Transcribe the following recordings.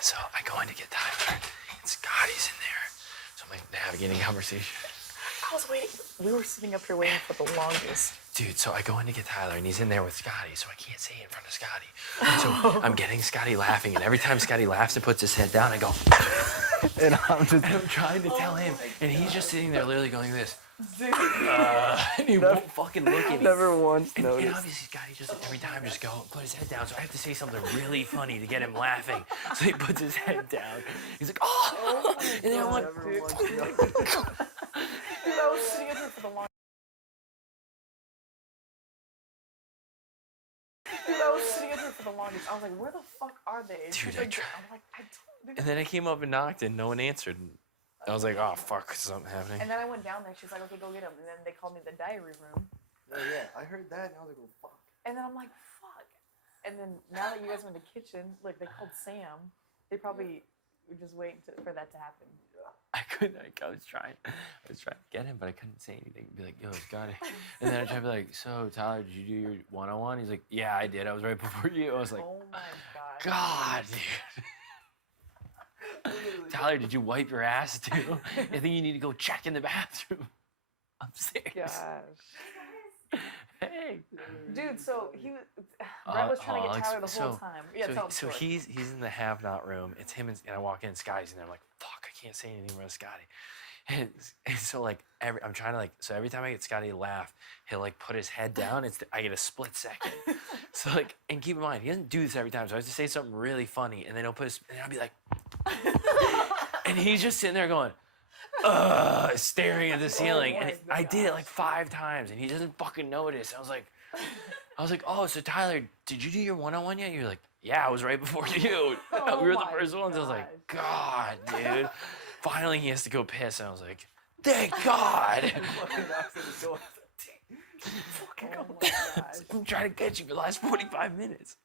So I go in to get Tyler, and Scotty's in there. So I'm like navigating conversation. I was waiting. We were sitting up here waiting for the longest. Dude, so I go in to get Tyler, and he's in there with Scotty, so I can't say it in front of Scotty. So I'm getting Scotty laughing, and every time Scotty laughs and puts his head down, I go, and I'm trying to tell him, and he's just sitting there literally going this. And he won't fucking look at me. Never once And noticed. obviously Scotty just every time just go put his head down, so I have to say something really funny to get him laughing. So he puts his head down. He's like, oh! And then I'm like, Dude, I was sitting up here for the longest. I was like, where the fuck are they? And Dude, she's I like, tried. I'm like, I told you. and then I came up and knocked, and no one answered. I was like, oh fuck, something happening. And then I went down there. She's like, okay, go get him. And then they called me the diary room. Oh, yeah, I heard that and I was like, well, fuck. And then I'm like, fuck. And then now that you guys went to kitchen, like they called Sam. They probably were just waiting for that to happen. I couldn't. I was trying to get him, but I couldn't say anything. Be like, yo, Scotty. And then I tried to be like, so Tyler, did you do your one-on-one? He's like, yeah, I did. I was right before you. I was like, Oh my god. God, dude. Tyler, did you wipe your ass too? I think you need to go check in the bathroom. I'm serious. Gosh. Hey. Dude, so he was. Brett was trying to get Tyler the whole time. Yeah, tell him. So he's in the have-not room. It's him and I walk in, Scotty's in there. I'm like, fuck, I can't say anything about Scotty. And so like I'm trying to so every time I get Scotty to laugh, he'll like put his head down. I get a split second. So like, and keep in mind, he doesn't do this every time. So I have to say something really funny, and then he'll and I'll be like, and he's just sitting there going, staring at the ceiling. my And I did it like 5 times, and he doesn't fucking notice. I was like, oh, so Tyler, did you do your one-on-one yet? You're like, yeah, I was right before you. Oh we were the my first ones. I was like, gosh. God, dude. Finally, he has to go piss, and I was like, thank God. Fucking knocks on the door. Oh my gosh. I'm trying to get you for the last 45 minutes.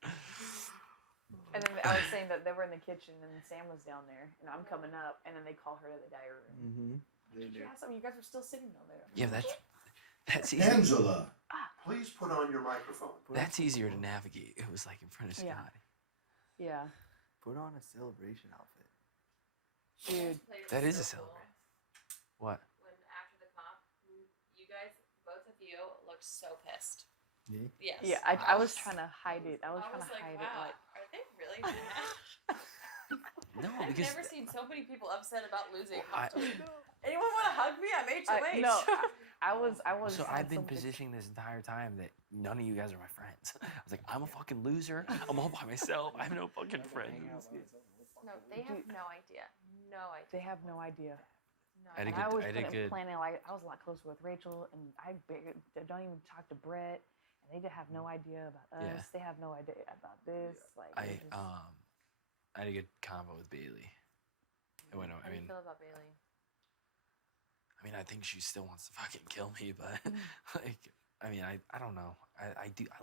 And then I was saying that they were in the kitchen and Sam was down there and I'm coming up and then they call her to the diary room. Mm-hmm. Did you have something? You guys were still sitting down there. Yeah, that's easy. Angela, please put on your microphone. That's easier to navigate. It was like in front of Yeah. Scotty. Yeah. Put on a celebration outfit. Dude. That is a celebration. What? When after the comp, you guys, both of you, looked so pissed. Me? Yes. Yeah, I was trying to hide it. I was trying to like, hide wow, it. Like, are they really mad? No, I've because never seen so many people upset about losing. I- Anyone want to hug me? I'm HOH. no, I was. so had I've been some- positioning this entire time that none of you guys are my friends. I was like, I'm a fucking loser. I'm all by myself. I have no fucking friends. No, they have no idea. No idea. They have no idea. No I And think I was I did good. planning. Like I was a lot closer with Rachel, and I don't even talk to Brett, and they just have no idea about us. Yeah. They have no idea about this. Like I they're just- had a good convo with Bailey. It went. How I do you mean, feel about Bailey? I think she still wants to fucking kill me, but like, I don't know. I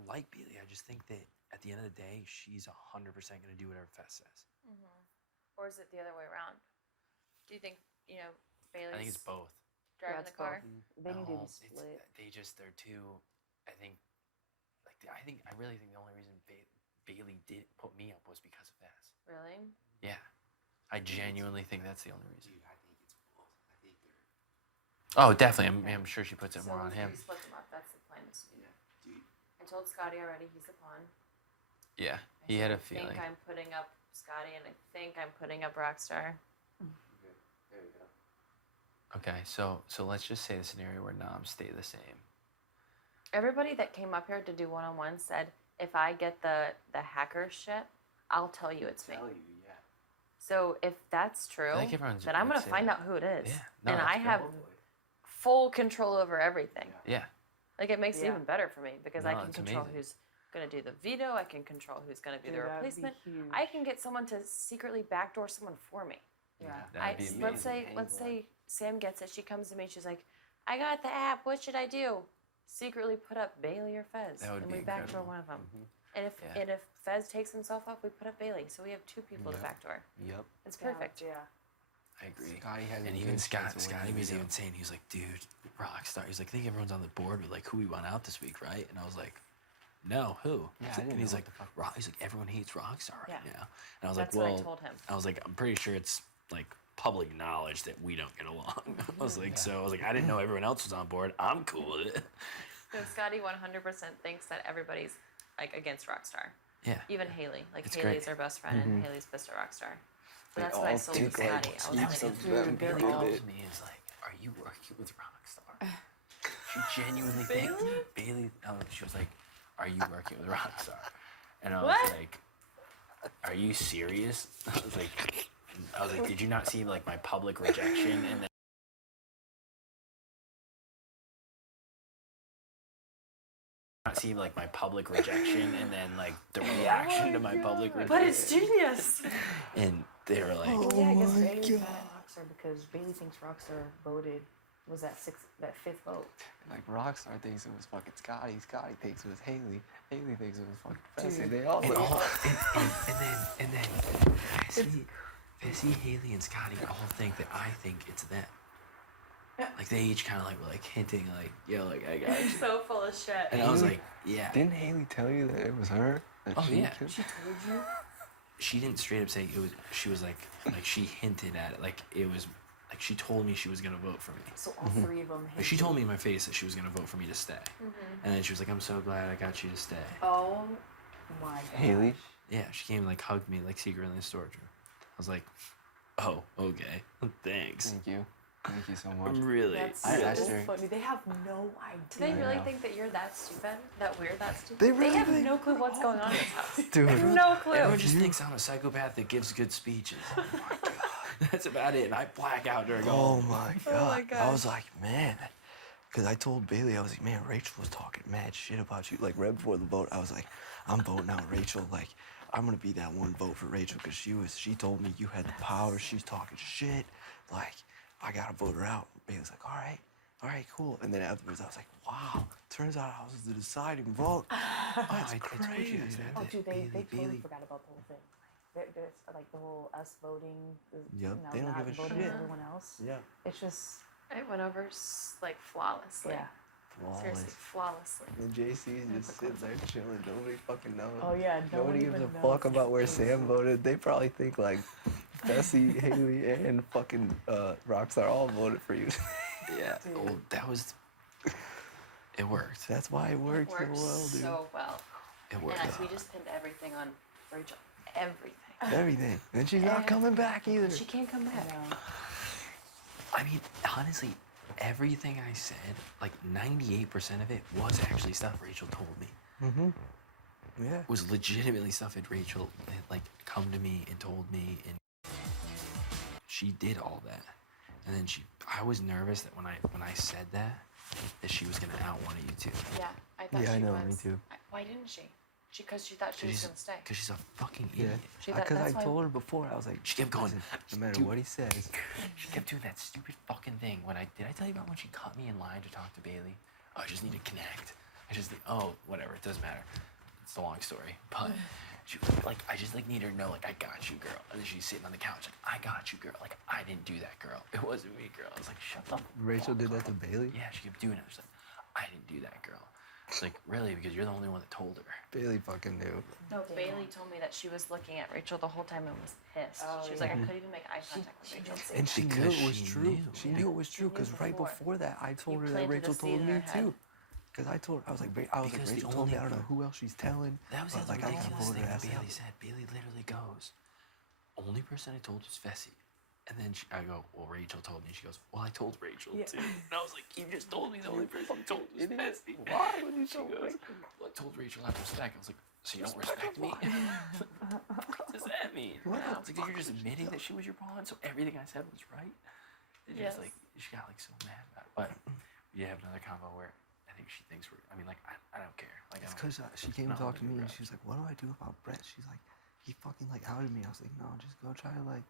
like Bailey. I just think that at the end of the day, she's 100% gonna do whatever Fess says. Or is it the other way around? Do you think, Bailey's I think it's both. driving it's the car? They need to No, be split. they're too. I think, I really think the only reason Bailey did put me up was because of Fess. Really? Yeah, I genuinely think that's the only reason. I think it's both. I think they're. Oh, definitely. I'm sure she puts it So more on him. we split them up. That's the plan. Dude, I told Scotty already he's the pawn. Yeah, I he said, had a I feeling. think I'm putting up Scotty, and I think I'm putting up Rockstar. okay. There we go. Okay, so let's just say the scenario where noms stay the same. Everybody that came up here to do one-on-one said, if I get the hacker shit, I'll tell you it's me. Tell you, yeah. So if that's true, I think everyone's then I'm would gonna say find that. out who it is. Yeah, no, and that's I fair. have full control over everything. Yeah, Like it makes it Yeah. even better for me because I No, can it's control amazing. who's gonna do the veto. I can control who's gonna be Dude, the that'd be replacement. huge. I can get someone to secretly backdoor someone for me. Yeah. that'd be amazing. Let's say Sam gets it. She comes to me. She's like, I got the app. What should I do? Secretly put up Bailey or Fez, That would and be we backdoor incredible. one of them. Mhm. And if Fez takes himself up, we put up Bailey. So we have 2 people to Yeah. backdoor. Yep, It's perfect. Yeah. I agree. Scotty has And a even good chance of Scotty winning was the even saying, he was like, dude, Rockstar. He's like, I think everyone's on the board with like who we want out this week, right? And I was like, no, who? Yeah, I and didn't he's know like, what the fuck. He's like, everyone hates Rockstar right Yeah. now. And I was That's like, well, what I told him. I was like, I'm pretty sure it's like public knowledge that we don't get along. I was like, so I was like, I didn't know everyone else was on board. I'm cool with it. So Scotty 100% thinks that everybody's like against Rockstar. Yeah. Even Haley. Like It's Haley's great. our best friend and Haley's pissed at Rockstar. So They that's what I all sold think, to like, Scotty. I That was was like, it. Dude, Bailey they're calls all- me and is like, are you working with Rockstar? She genuinely thinks Bailey. She was like, are you working with Rockstar? And I was What? like, are you serious? I was like, did you not see like my public rejection and then not see like my public rejection and then like the reaction to my public rejection? but it's genius. And they were like, Yeah, I guess my Bailey's God. mad at Rockstar because Bailey thinks Rockstar voted was that fifth vote. Like Rockstar thinks it was fucking Scotty. Scotty thinks it was Haley. Haley thinks it was fucking Fessy. Dude. They all and, know. all, and then Fessy, Haley, and Scotty all think that I think it's them. Like they each kind of like were like hinting like, yo, like I got you. So full of shit. And I was like, yeah. Didn't Haley tell you that it was her? That Oh, she yeah. killed? She told you? She didn't straight up say it was. She was like she hinted at it. Like it was. Like she told me she was gonna vote for me. So all three of them. Like she told me in my face that she was gonna vote for me to stay. And then she was like, I'm so glad I got you to stay. Oh my god. Haley? Yeah, she came and like hugged me like secretly in the storage room. I was like, oh, okay, thanks. Thank you. Thank you so much. I'm really. That's I so asked her- funny. They have no Do they idea. really know. think that you're that stupid? That we're that stupid? They really have think- no clue what's going on in this house. Dude. No clue. Everyone just thinks I'm a psychopath that gives good speeches. Oh my god. That's about it. And I black out during Oh all. my Oh my god. I was gosh. like, man. Because I told Bailey, I was like, man, Rachel was talking mad shit about you. Like, right before the vote, I was like, I'm voting out Rachel. Like, I'm going to be that one vote for Rachel because she told me you had the power. She's talking shit. Like, I got to vote her out. Bailey's like, all right, cool. And then afterwards, I was like, wow, turns out I was the deciding vote. That's I told you crazy. guys that. Oh, dude, they totally Bailey. forgot about the whole thing. There's like the whole us voting, Yep, you know, they don't not give a voting shit. for everyone else. Yeah. It's just, It went over like flawlessly. yeah. Seriously, flawlessly. And JC's just sitting there chilling. Nobody fucking knows. Oh yeah, no Nobody one gives a even fuck knows. about where It's Sam so- voted. They probably think like Fessy, Haley, and fucking Rockstar all voted for you. Yeah. Dude. Oh, that was. It worked. That's why it worked so Worked well, dude. so well. It worked. And we just pinned everything on Rachel. Everything. Everything. And she's not coming back either. She can't come back. No. I mean, honestly, everything I said, like 98% of it was actually stuff Rachel told me. Mm-hmm. Yeah. Was legitimately stuff that Rachel had like come to me and told me, and she did all that. And then I was nervous that when I said that she was gonna out one of you two. Yeah, I thought Yeah, I she know, was. me too. Why didn't she? Because she thought she was gonna stay. Cause she's a fucking Yeah. idiot. She thought Because I that's why- told her before, I was like, She kept going, "Listen, no matter dude." what he says. She kept doing that stupid fucking thing. Did I tell you about when she caught me in line to talk to Bailey? Oh, I just need to connect. Whatever, it doesn't matter. It's a long story. But she was like, I just like need her to know, like, I got you, girl. And then she's sitting on the couch, like, I got you, girl. Like, I didn't do that, girl. It wasn't me, girl. I was like, shut the Rachel fuck did that to up. Bailey? Yeah, she kept doing it. I was like, I didn't do that, girl. It's like, really? Because you're the only one that told her. Bailey fucking knew. No, Bailey told me that she was looking at Rachel the whole time and was pissed. Oh, she was yeah. like, I couldn't even make eye contact with she Rachel. did say And she Because knew it was she true. knew. She Yeah. knew it was She true knew because right before. before that, I told her that planted Rachel the seed told in me her head. too. Because I was like, Because the Rachel told me, only I don't know per- who else she's telling. That was but, the like, I gotta ridiculous vote thing her that ass Bailey out. said. Bailey literally goes, only person I told was Fessy. And then I go, well, Rachel told me. She goes, well, I told Rachel Yeah. too. And I was like, you just told me the only person you told was Fessy. Why would you She tell goes, Rachel? well, I told Rachel out of respect. I was like, so you don't respect me? What does that mean? What the It's like, you're just admitting that she was your pawn, so everything I said was right? And Yes. just like, she got like so mad about it. But we have another combo where I think she thinks I don't care. Like, It's I don't, because she came No, to talk to I me and agree. she was like, what do I do about Brett? She's like, he fucking like outed me. I was like, no, just go try to like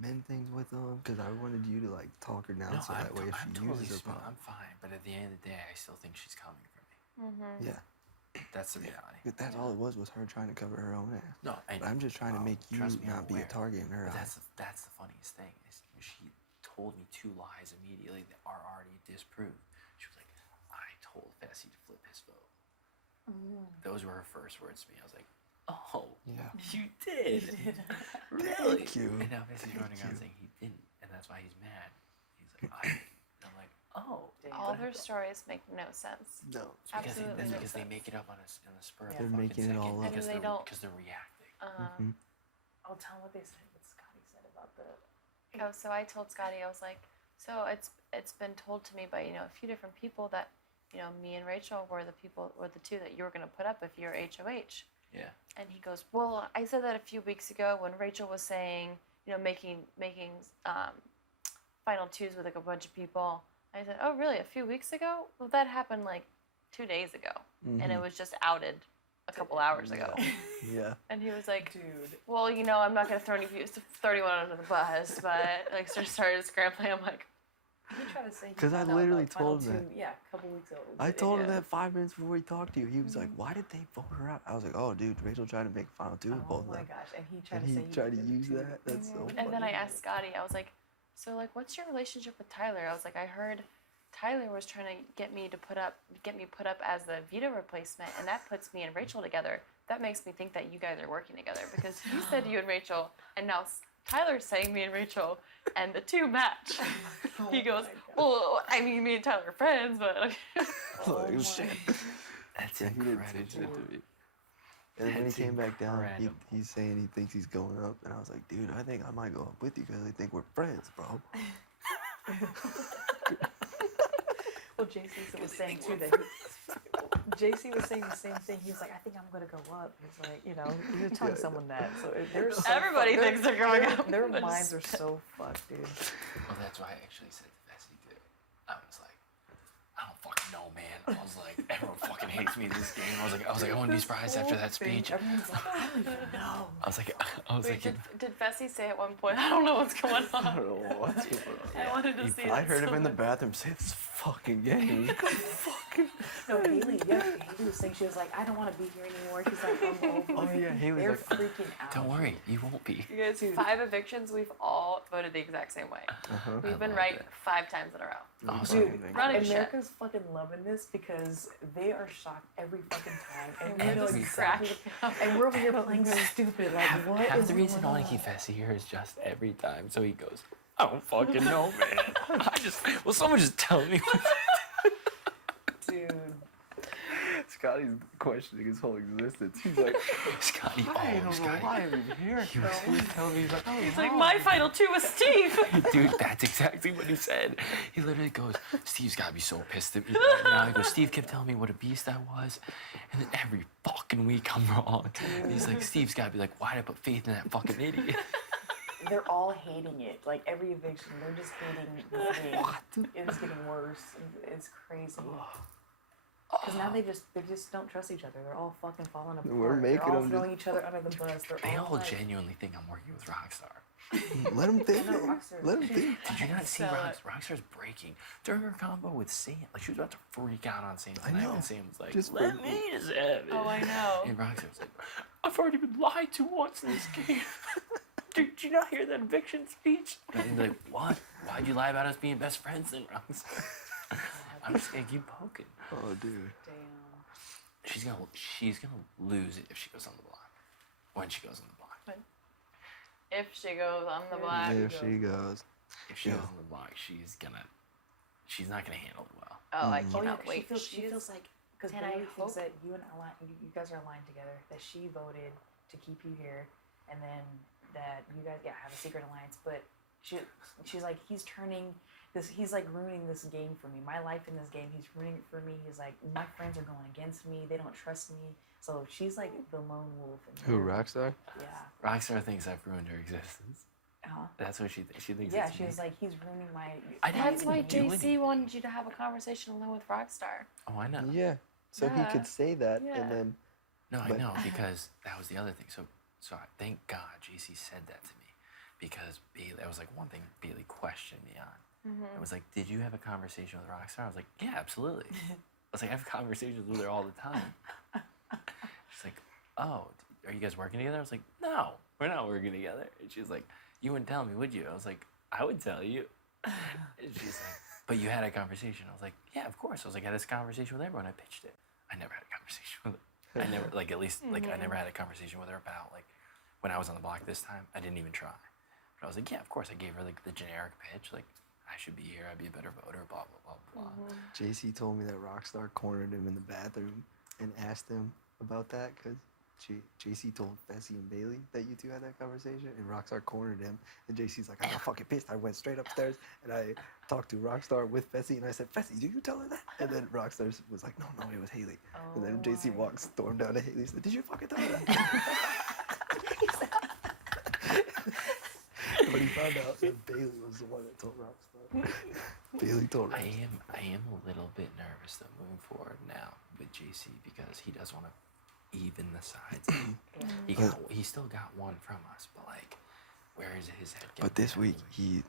mend things with him because I wanted you to like talk her down no, so that way if I'm she totally uses her smooth. power. I'm fine. But at the end of the day, I still think she's coming for me. Mm-hmm. Yeah. That's the reality. But that's all it was her trying to cover her own ass. No, But I'm just trying to make you trust me, I'm not be a aware. target in her But eyes. that's the funniest thing is she told me two lies immediately that are already disproved. She was like, I told Fessy to flip his vote. Those were her first words to me. I was like, oh, Yeah. you did. Really? Thank you. And now Missy's running around saying he didn't, and that's why he's mad. He's like, I. And I'm like, oh. All of her stories make no sense. No. It's because, Absolutely that's no because they sense. make it up on us in the spur of They're the fucking making it second all up. because And they they're, don't- because they're reacting. I'll tell them what they said. What Scotty said about the. Oh, so I told Scotty, I was like, so it's been told to me by a few different people that me and Rachel were the two that you were gonna put up if you're HOH. Yeah. And he goes, well, I said that a few weeks ago when Rachel was saying, making final twos with like a bunch of people. I said, oh, really? A few weeks ago? Well, that happened like 2 days ago, and it was just outed a couple hours ago. Yeah. And he was like, Dude. well, I'm not gonna throw 31 under the bus, but like started scrambling. I'm like, He tried to say. he 'Cause I found out literally about Final told him Two, yeah, a couple weeks ago. I told him Yeah. that 5 minutes before he talked to you. He was like, why did they vote her out? I was like, oh, dude, Rachel tried to make a final two with Oh both of my them. gosh! And he tried And to he say tried to did it use too. that. That's so funny. and then I asked Scotty, I was like, so like, what's your relationship with Tyler? I was like, I heard Tyler was trying to get me put up as the Vito replacement, and that puts me and Rachel together. That makes me think that you guys are working together because he said you and Rachel, and now Tyler's saying me and Rachel, and the two match. He goes, well, I mean, me and Tyler are friends, but Oh, my shit. That's Yeah, he did incredible. say shit to me. And then when he That's came back down, incredible. he's saying he thinks he's going up. And I was like, dude, I think I might go up with you because I think we're friends, bro. Well, JC was saying too that JC was saying the same thing. He was like, I think I'm gonna go up. He's like, he was telling Yeah. someone that. So they're so Everybody fucked. thinks they're going up. Their They're minds just- are so fucked, dude. Well, that's why I actually said to Bessie too. I was like, I don't fucking know, man. I was like, everyone fucking hates me in this game. I was like, I wouldn't be surprised after that speech. Everyone's like, I don't even know. I was Wait, like, did Bessie say at one point, I don't know what's going on? I don't know what's going on. I wanted to see I that heard him in the so bathroom say this fucking game. No, Haley was saying, she was like, I don't want to be here anymore. She's like, I'm over Oh, it. yeah, Haley's They're like, freaking out. don't worry, you won't be. You guys, Dude. 5 evictions, we've all voted the exact same way. We've been love right it. 5 times in a row. Awesome. Dude, Running shit. America's fucking loving this because they are shocked every fucking time. And we know Every exactly. time. And we're over here playing stupid. Like, what Half is the reason I going want to on? keep Bessie here is just every time. So he goes, I don't fucking know, man. Will someone just tell me? Dude. Scotty's questioning his whole existence. He's like, Scotty, I oh, don't know Scotty. why I'm here. He was telling me, he's like, He's like, my final 2 was Steve. dude, that's exactly what he said. He literally goes, Steve's gotta be so pissed at me right now. He goes, Steve kept telling me what a beast I was. And then every fucking week I'm wrong. And he's like, Steve's gotta be like, why'd I put faith in that fucking idiot? They're all hating it. Like, every eviction, they're just hating the game. It's getting worse. It's crazy. Because now they just don't trust each other. They're all fucking falling apart. We're making They're all them throwing each other under the bus. They're They all all like, genuinely think I'm working with Rockstar. Let him think. I know Rockstar- Let him she's- think. Did you not see Sell Rockstar's breaking during her combo with Sam? Like she was about to freak out on Sam I tonight, know. and Sam was like, Just "Let for- me just have it." Oh, I know. And Rockstar was like, "I've already been lied to once in this game." Did you not hear that eviction speech? And he's like, "What? Why'd you lie about us being best friends then, Rockstar?" I'm just gonna keep poking. Oh, dude. Damn. She's gonna lose it if she goes on the block. When she goes on the block. If she goes on the block. There she goes. If she Yeah. goes on the block, she's not gonna handle it well. Oh, I Oh, yeah, cannot 'cause wait. she feels like, because and I Bailey thinks hope- that you and you guys are aligned together, that she voted to keep you here, and then that you guys have a secret alliance, but she's like, he's like ruining this game for me. My life in this game, he's ruining it for me. He's like, my friends are going against me. They don't trust me. So she's like the lone wolf. In Who, here. Rockstar? Yeah. Rockstar thinks I've ruined her existence. Huh? That's what she thinks. She thinks Yeah, it's she me. was like, he's ruining my. I didn't That's even why do JC anything. wanted you to have a conversation alone with Rockstar. Oh, I know. Yeah. So he Yeah. could say that, Yeah. and then No, I But- know because that was the other thing. So I thank God JC said that to me because Bailey. That was like one thing Bailey questioned me on. Mm-hmm. It was like, did you have a conversation with Rockstar? I was like, yeah, absolutely. I was like, I have conversations with her all the time. She's like, oh, are you guys working together? I was like, no, we're not working together. And she's like, you wouldn't tell me, would you? I was like, I would tell you. And she's like, but you had a conversation. I was like, yeah, of course. I was like, I had this conversation with everyone. I pitched it. I never had a conversation conversation with her. I never, like, at least, like, I never had a conversation with her about, like, when I was on the block this time, I didn't even try. But I was like, yeah, of course. I gave her, like, the generic pitch, like, I should be here. I'd be a better voter, blah, blah, blah, blah. JC told me that Rockstar cornered him in the bathroom and asked him about that because JC told Fessy and Bailey that you two had that conversation, and Rockstar cornered him. And JC's like, I got fucking pissed. I went straight upstairs and I talked to Rockstar with Fessy, and I said, Fessy, did you tell her that? And then Rockstar was like, no, it was Haley. And then JC stormed down to Haley and said, did you fucking tell her that? But he found out that Bailey was the one that told Rockstar. Bailey told I Rockstar. am a little bit nervous though moving forward now with JC because he does want to even the sides. He still got one from us, but like, where is his head? But this week he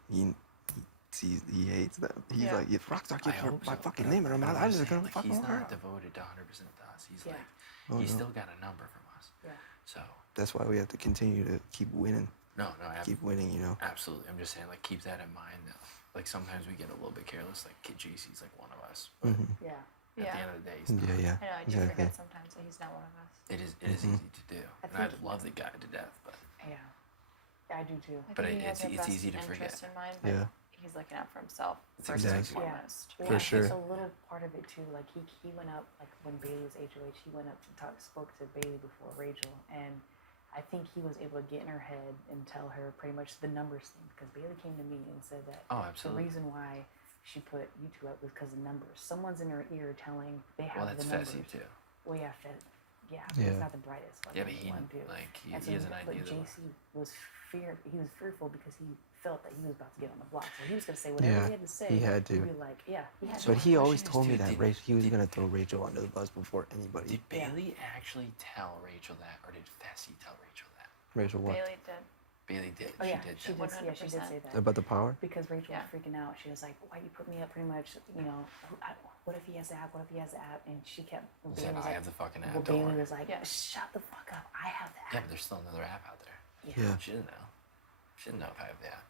hates them. He's Yeah. like, if Rockstar I keeps hope my so, fucking but name in her mouth, I'm just gonna like, fucking he's her. not devoted to 100% to us. He's Yeah. like, Oh, he's no. still got a number from us. Yeah. So That's why we have to continue to keep winning. no, Keep winning, you know. absolutely. I'm just saying, like, keep that in mind. Though. Like sometimes we get a little bit careless. Like JC's like one of us, but Yeah. at Yeah. the end of the day, he's not. Yeah, yeah. I know, I do exactly. forget sometimes that he's not one of us. It is easy to do, I and I think- love the guy to death, but Yeah. I do too. I But think he has it's- our it's best easy to forget. interest in mind, but Yeah. he's looking out for himself It's first and exactly- Yeah. foremost. Well, For I sure. think it's a little part of it too. Like he went up, like when Bailey was HOH, he went up and spoke to Bailey before Rachel, and I think he was able to get in her head and tell her pretty much the numbers thing because Bailey came to me and said that oh, the absolutely. reason why she put you two up was because of numbers. Someone's in her ear telling they have Well, the that's numbers. Fessy too. Well, yeah, Yeah. he's not the brightest. Yeah, but he one too. like he And so, has an but idea. Though. JC was fearful because he felt that he was about to get on the block, so he was gonna say whatever Yeah, he had to say. he had to. He'd be like, yeah, he had So But to. he my always question is, told me dude, that did- he was did- gonna throw Rachel under the bus before anybody. Did Bailey actually tell Rachel that, or did Fessy tell Rachel that? Rachel what? Bailey did. Bailey did. Oh yeah, she did. she tell did. Yeah, she did 100%. say that. About the power? Because Rachel Yeah. was freaking out. She was like, "Why you put me up?" Pretty much, you know. What if he has the app? What if he has the app? And she kept. He Bailey said, was I like, have the fucking app. well, Don't Bailey worry. was like, Yeah. "Shut the fuck up! I have the Yeah, app." but there's still another app out there. Yeah. She didn't know. She didn't know if I have the app.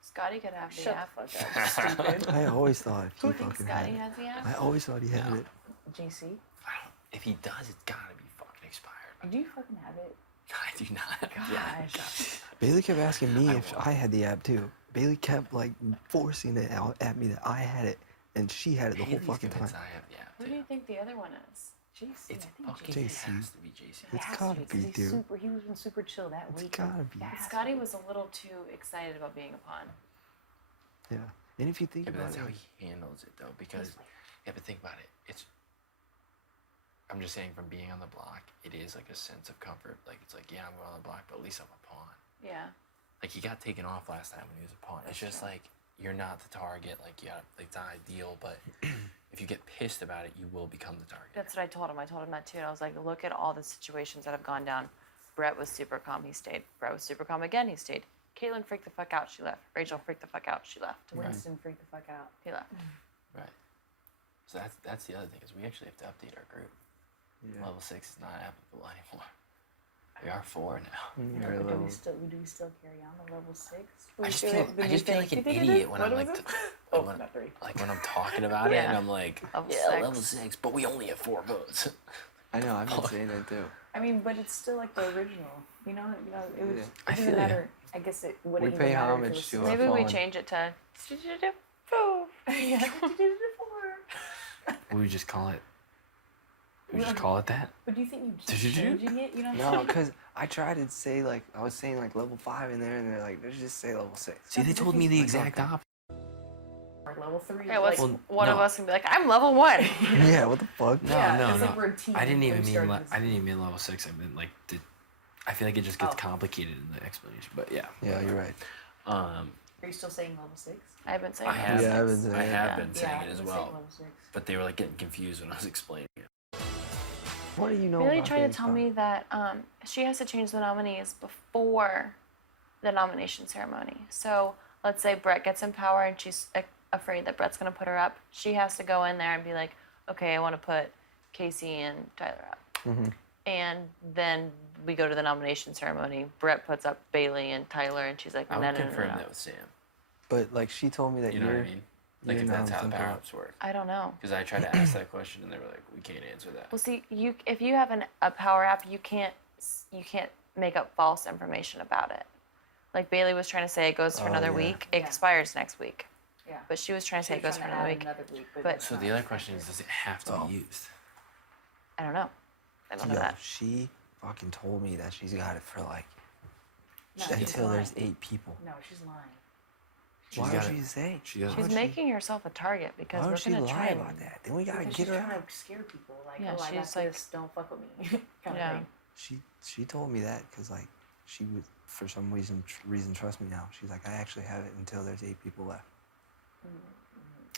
Scotty could have the Shut app. the fuck up, stupid. I always thought he Who thinks fucking had Scotty it. has the app? I always thought he had it. JC, I don't. If he does, it's gotta be fucking expired. do you fucking have it? I do not. have the app. Gosh. Bailey kept asking me I if will. I had the app too. Bailey kept like forcing it out at me that I had it, and she had it the whole Haley's fucking time. convinced I have the app Who too. do you think the other one is? JC, It's I think fucking. JC. It JC. has to be JC. It's has gotta to 'cause be, he's dude. Super, he was been super chill that It's week. gotta be. That has to Scotty be. was a little too excited about being a pawn. Yeah. And if you think Yeah, but about that's it, how like, he handles it though. Because He's like- yeah, but think about it. It's. I'm just saying, from being on the block, it is like a sense of comfort. Like it's like, yeah, I'm going on the block, but at least I'm a pawn. Yeah. Like he got taken off last time when he was a pawn. It's just like you're not the target. Like yeah, like it's not ideal, but if you get pissed about it, you will become the target. That's what I told him. I told him that too. And I was like, look at all the situations that have gone down. Brett was super calm. He stayed. Brett was super calm again. He stayed. Caitlin freaked the fuck out. She left. Rachel freaked the fuck out. She left. Winston freaked the fuck out. He left. Right. So that's the other thing is we actually have to update our group. yeah. Level 6 is not applicable anymore. We are 4 now. You're a Do little- we still carry on the level 6? I just feel like an idiot when I'm like, Oh, when, not 3. like when I'm talking about it and Yeah. I'm like, Level yeah, 6. level 6, but we only have 4 votes. I know, I've been saying that too. I mean, but it's still like the original. You know, it was. Yeah. I It feel doesn't ya. matter. I guess it wouldn't We even pay matter if it homage was to six. a Maybe we fallen. change it to. Yeah. We would just call it. We Well, just call it that. But do you think you keep Did you do? changing it? You know what I'm No, saying? because I tried to say like I was saying like level 5 in there, and they're like, let's just say level 6. See, they told me the exact opposite. Or level 3. Yeah, what's Well, one of no. us can be like, I'm level 1. Yeah, what the fuck? No, Yeah, no, it's no. like we're a team I didn't when even we mean. started this. I didn't even mean level 6. I meant like the. I feel like it just gets Oh. complicated in the explanation, but yeah. Yeah, you're right. Are you still saying level 6? I have been saying I level have. Yeah, I've six. been I saying have Yeah. been saying it I as would say well, level 6. but they were like getting confused when I was explaining it. What do you know Bailey about tried to being tell top? me that she has to change the nominees before the nomination ceremony. So let's say Brett gets in power and she's afraid that Brett's going to put her up. She has to go in there and be like, okay, I want to put Casey and Tyler up. Mm-hmm. And then we go to the nomination ceremony. Brett puts up Bailey and Tyler, and she's like, I no, would no, no, confirm no. that with Sam. But like she told me that You know you're what I mean? Like Yeah, if no, that's I'm how the thinking- power ups work. I don't know. Because I tried to ask that question and they were like, we can't answer that. Well, see, if you have a power app, you can't make up false information about it. Like Bailey was trying to say, it goes for Oh, another yeah. week. It Yeah. expires next week. Yeah. But she was trying to say it She was goes for trying to another add week. another week, but- that's So not the other question is, accurate. does it have to Oh. be used? I don't know. I don't know Yo, that. she fucking told me that she's got it for like No, she's until there's lying. 8 people. No, she's lying. Why got would it. she say? She doesn't. Why She's would she- making herself a target because Why we're would she gonna lie try about and that? Then we gotta Because get she's her trying out. to scare people. Like, Yeah, oh, I got she's like- this. Don't fuck with me. kind Yeah. of thing. She told me that because like she would for some reason trust me now. She's like, I actually have it until there's 8 people left.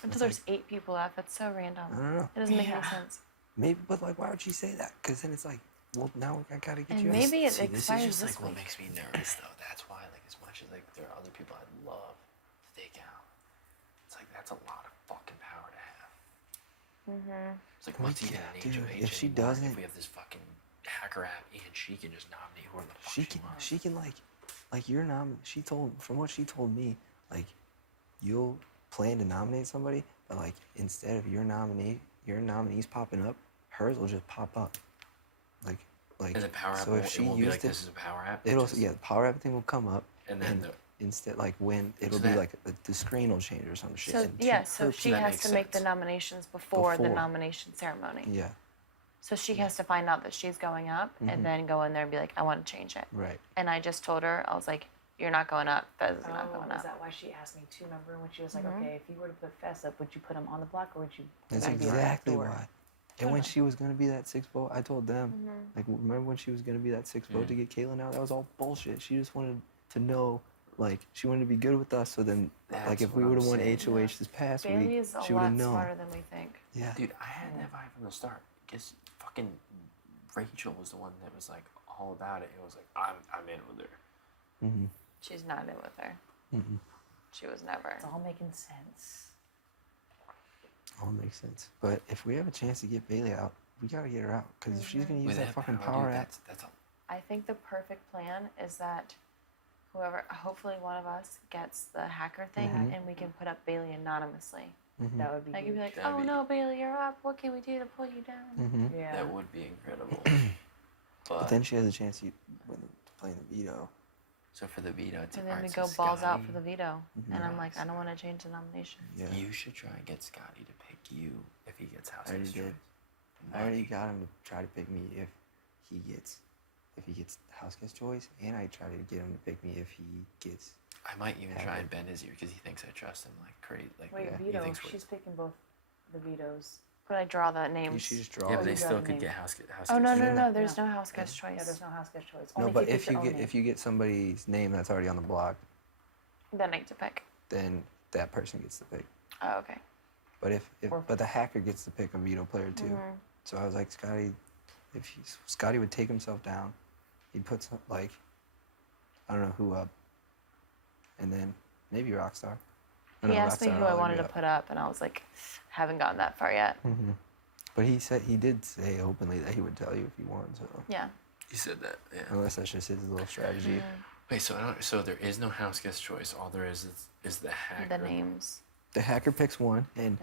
until It's there's 8 people left. That's so random. I don't know. It doesn't make any Yeah. sense. Maybe, but like, why would she say that? Because then it's like, well, now I gotta get And you. out. maybe it See, this is expires just this like what week. makes me nervous, though. That's why, like, as much as like there are other people I'd love to take out, it's like that's a lot of fucking power to have. It's like We what's even can't- an dude, HOH if she anymore doesn't- if we have this fucking hacker app and she can just nominate whoever the fuck She she can, wants. she can like your She told from what she told me, like, you'll plan to nominate somebody, but like instead of your nominees popping up, hers will just pop up. Like And the power app so won't, if it she won't be used like it, this is a power app. it'll just- yeah, the power app thing will come up, And then and the, instead like when it'll So be that- like the screen will change or some shit. So and yeah, so her she that has makes to make the sense. nominations before the Before. nomination ceremony. Yeah, So she has to find out that she's going up and then go in there and be like, I want to change it. right. And I just told her, I was like, you're not going up. Fez is not Oh, going is up. that why she asked me too? Remember when she was like, Mm-hmm. okay, if you were to put Fess up, would you put him on the block or would you? That's would he be at the back exactly door? why. And when she was gonna be that 6th vote, I told them, Mm-hmm. like, remember when she was gonna be that 6th vote to get Caitlyn out? That was all bullshit. She just wanted to know, like, she wanted to be good with us. So then, like, That's if we what would have I'm won saying. HOH this past Bailey week, is a she would lot have known. smarter than we think. Yeah. dude, I had that vibe from the start. Because fucking Rachel was the one that was like all about it. It was like I'm in with her. Mm-hmm. She's not in with her. Mm-hmm. She was never. It's all making sense. All makes sense. But if we have a chance to get Bailey out, we gotta get her out. Because if she's gonna use With that fucking dude, power app, that's a I think the perfect plan is that whoever, hopefully one of us gets the hacker thing and we can put up Bailey anonymously. That would be. I could be like, That'd oh be- no, Bailey, you're up. What can we do to pull you down? mm-hmm. yeah. that would be incredible. But then she has a chance to play the veto. So for the veto, And then we alright, go so balls out Scotty, for the veto. And I'm like, I don't want to change the nomination. Yeah. You should try and get Scotty to pick you if he gets house I already guest did. choice. I already got him to try to pick me if he gets house guest choice, and I try to get him to pick me if he gets. I might even Have try it. and bend his ear because he thinks I trust him like crazy. Like Wait, he veto. thinks She's picking both the vetoes. But I draw the You names. should just draw. yeah, it. but they you got still a could name. get house Oh no, guest no, choice. no! There's No. no house guest choice. Yeah, there's no house guest choice. No, Only but if if you you pick your own get if you get somebody's name that's already on the block, Then I get to pick. then that person gets the pick. Oh, okay. But if Or- but the hacker gets to pick a veto player too. Mm-hmm. So I was like, Scotty, Scotty would take himself down, he'd put some like, I don't know who up, and then maybe Rockstar. He asked me who I wanted to put up, and I was like, haven't gotten that far yet. Mm-hmm. But he did say openly that he would tell you if he won. So Yeah. You said that, yeah. unless that's just his little strategy. Wait, so I don't. So there is no house guest choice. All there is the hacker. The names. The hacker picks one, and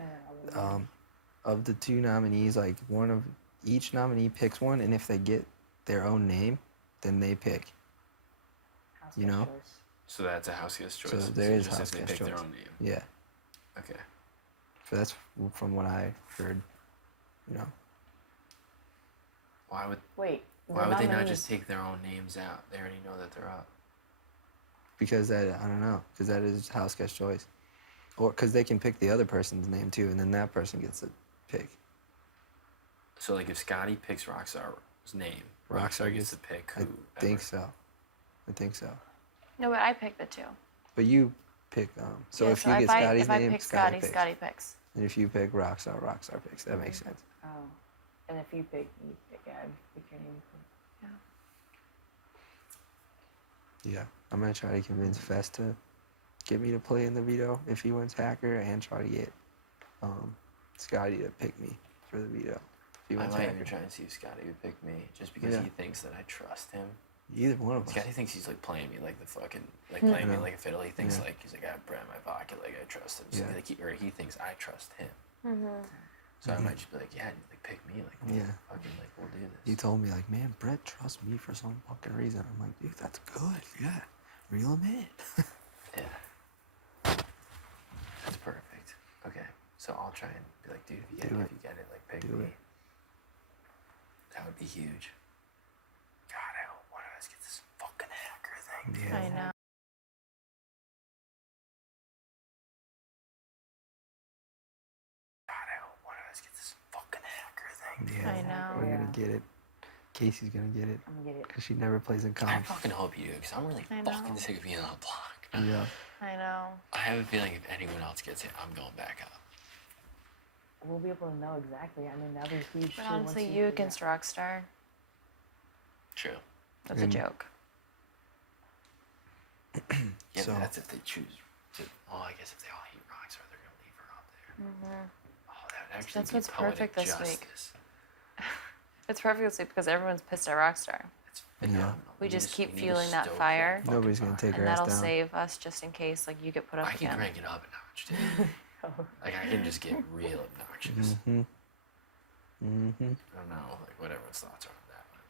of the 2 nominees, like one of each nominee picks one, and if they get their own name, then they pick. house you guest know? choice. So that's a house guest choice. So there is just house if they guest pick their choice. own name. Yeah. Okay. So that's from what I heard. You know. Why would Wait. the Why would they not nominees- just take their own names out? They already know that they're up. Because I don't know, because that is house guest choice, or because they can pick the other person's name too, and then that person gets to pick. So like if Scotty picks Rockstar's name, Rockstar Rockstar gets gets- to pick I who. think so. I think so. No, but I picked the 2. But you pick. So Yeah, if you get Scotty's if I name, pick Scotty Scotty, picks. Scotty picks. And if you pick Rockstar, Rockstar picks. That makes sense. Oh. And if you pick, yeah, pick your name. Yeah, I'm gonna try to convince Fest to get me to play in the veto if he wins hacker, and try to get Scotty to pick me for the veto if he I wins might hacker. even try and see if Scotty would pick me, just because Yeah. he thinks that I trust him. Either one of us. Scotty thinks he's like playing me like the fucking playing me Yeah. like a fiddle. He thinks Yeah. like he's like, I have Brett in my pocket, like I trust him. So Yeah. like he thinks I trust him. Mm-hmm. So I might just be like, yeah, like pick me, like we'll Yeah. fucking like we'll do this. He told me like, man, Brett trusts me for some fucking reason. I'm like, dude, that's good. Yeah, reel him in. Yeah. That's perfect. Okay, so I'll try and be like, dude, if you get it, like pick Do me. it. That would be huge. God, I hope one of us gets this fucking hacker thing, dude. Yeah. I know. God, I hope one of us gets this fucking hacker thing, dude. Yeah, I know. we're Yeah. gonna get it. Casey's gonna get it I'm gonna get it. because she never plays in I comps. fucking hope you do, because I'm really I fucking know. sick of being on the block. Yeah. I know. I have a feeling if anyone else gets it, I'm going back up. We'll be able to know exactly. I mean, that'd be huge. But too, once honestly, you figure against out- Rockstar, True. that's a And- joke. Yeah, So- but that's if they choose to. Oh, I guess if they all hate Rockstar, they're gonna leave her up there. Mm-hmm. Oh, that would actually That's be what's poetic perfect this week. justice. It's perfect because everyone's pissed at Rockstar. It's Yeah. phenomenal. We just keep need to fueling that stoke fire. fucking Nobody's gonna fire. take her And ass that'll down. save us just in case like you get put up I can again. crank it up a notch, dude. Like I can just get real obnoxious. Mm-hmm. Mm-hmm. I don't know, like what everyone's thoughts are on that one.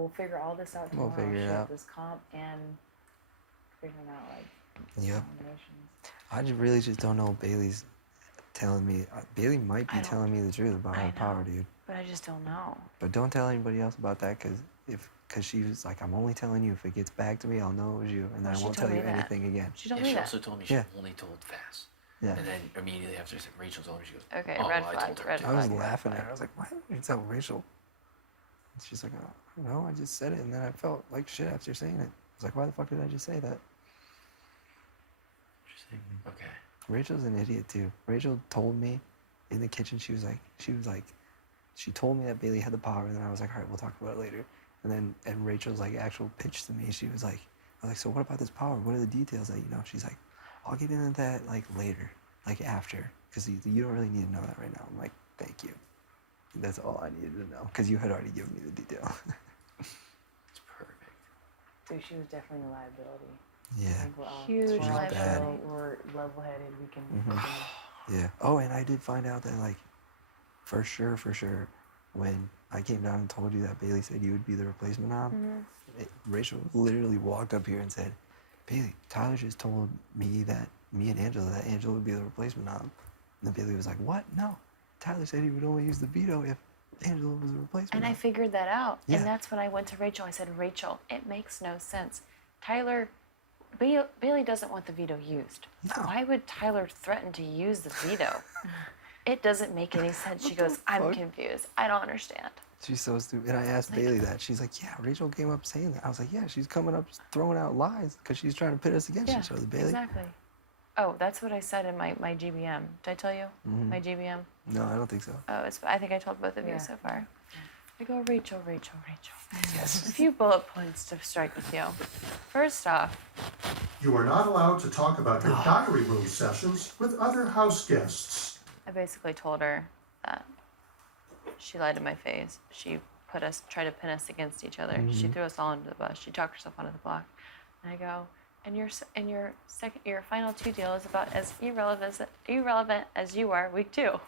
We'll figure all this out We'll tomorrow. figure it shit, out. This comp and figuring out like Yep. combinations. I really just don't know. Bailey's telling me. Bailey might I be don't- telling me the truth about I her power, know. dude. But I just don't know. But don't tell anybody else about that, cause she was like, I'm only telling you if it gets back to me, I'll know it was you, and then Well, I she won't told tell you me that. anything again. She told Yeah, me she that. also told me she Yeah. only told Fast. Yeah. And then immediately after Rachel told me, she goes, Okay, oh, red well, I flag, told her red too. I was flag. laughing at her. I was like, why didn't you tell Rachel? And she's like, I don't know. I just said it, and then I felt like shit after saying it. I was like, why the fuck did I just say that? Okay. Rachel's an idiot too. Rachel told me in the kitchen. She told me that Bailey had the power, and then I was like, all right, we'll talk about it later. And Rachel's like actual pitch to me. She was like, I was like, so what about this power? What are the details that you know? She's like, I'll get into that like later, like after, because you don't really need to know that right now. I'm like, thank you. That's all I needed to know, because you had already given me the detail. It's perfect. Dude, she was definitely a liability. I Yeah. think we're all, Huge we're all liability. chill, we're level-headed. We can. Mhm. we can- Yeah. Oh, and I did find out that like, for sure, when I came down and told you that Bailey said you would be the replacement mom, Rachel literally walked up here and said, Bailey, Tyler just told me that me and Angela, that Angela would be the replacement mom. And then Bailey was like, what? No. Tyler said he would only use the veto if Angela was the replacement And I mom. figured that out. Yeah. And that's when I went to Rachel. I said, Rachel, it makes no sense. Tyler, Bailey doesn't want the veto used. No. Why would Tyler threaten to use the veto? It doesn't make any sense. She goes, I'm fuck? confused. I don't understand. She's so stupid. And I asked Bailey that. She's like, yeah, Rachel came up saying that. I was like, yeah, she's coming up throwing out lies because she's trying to pit us against Yeah, each other, Bailey. exactly. Oh, that's what I said in my GBM. Did I tell you? Mhm. My GBM? No, I don't think so. Oh, I think I told both of you Yeah. so far. I go, Rachel. A few bullet points to strike with you. First off, You are not allowed to talk about your diary room sessions with other house guests. I basically told her that she lied to my face. She tried to pin us against each other. She threw us all under the bus. She talked herself onto the block. And I go, and your final two deal is about as irrelevant as you are week 2.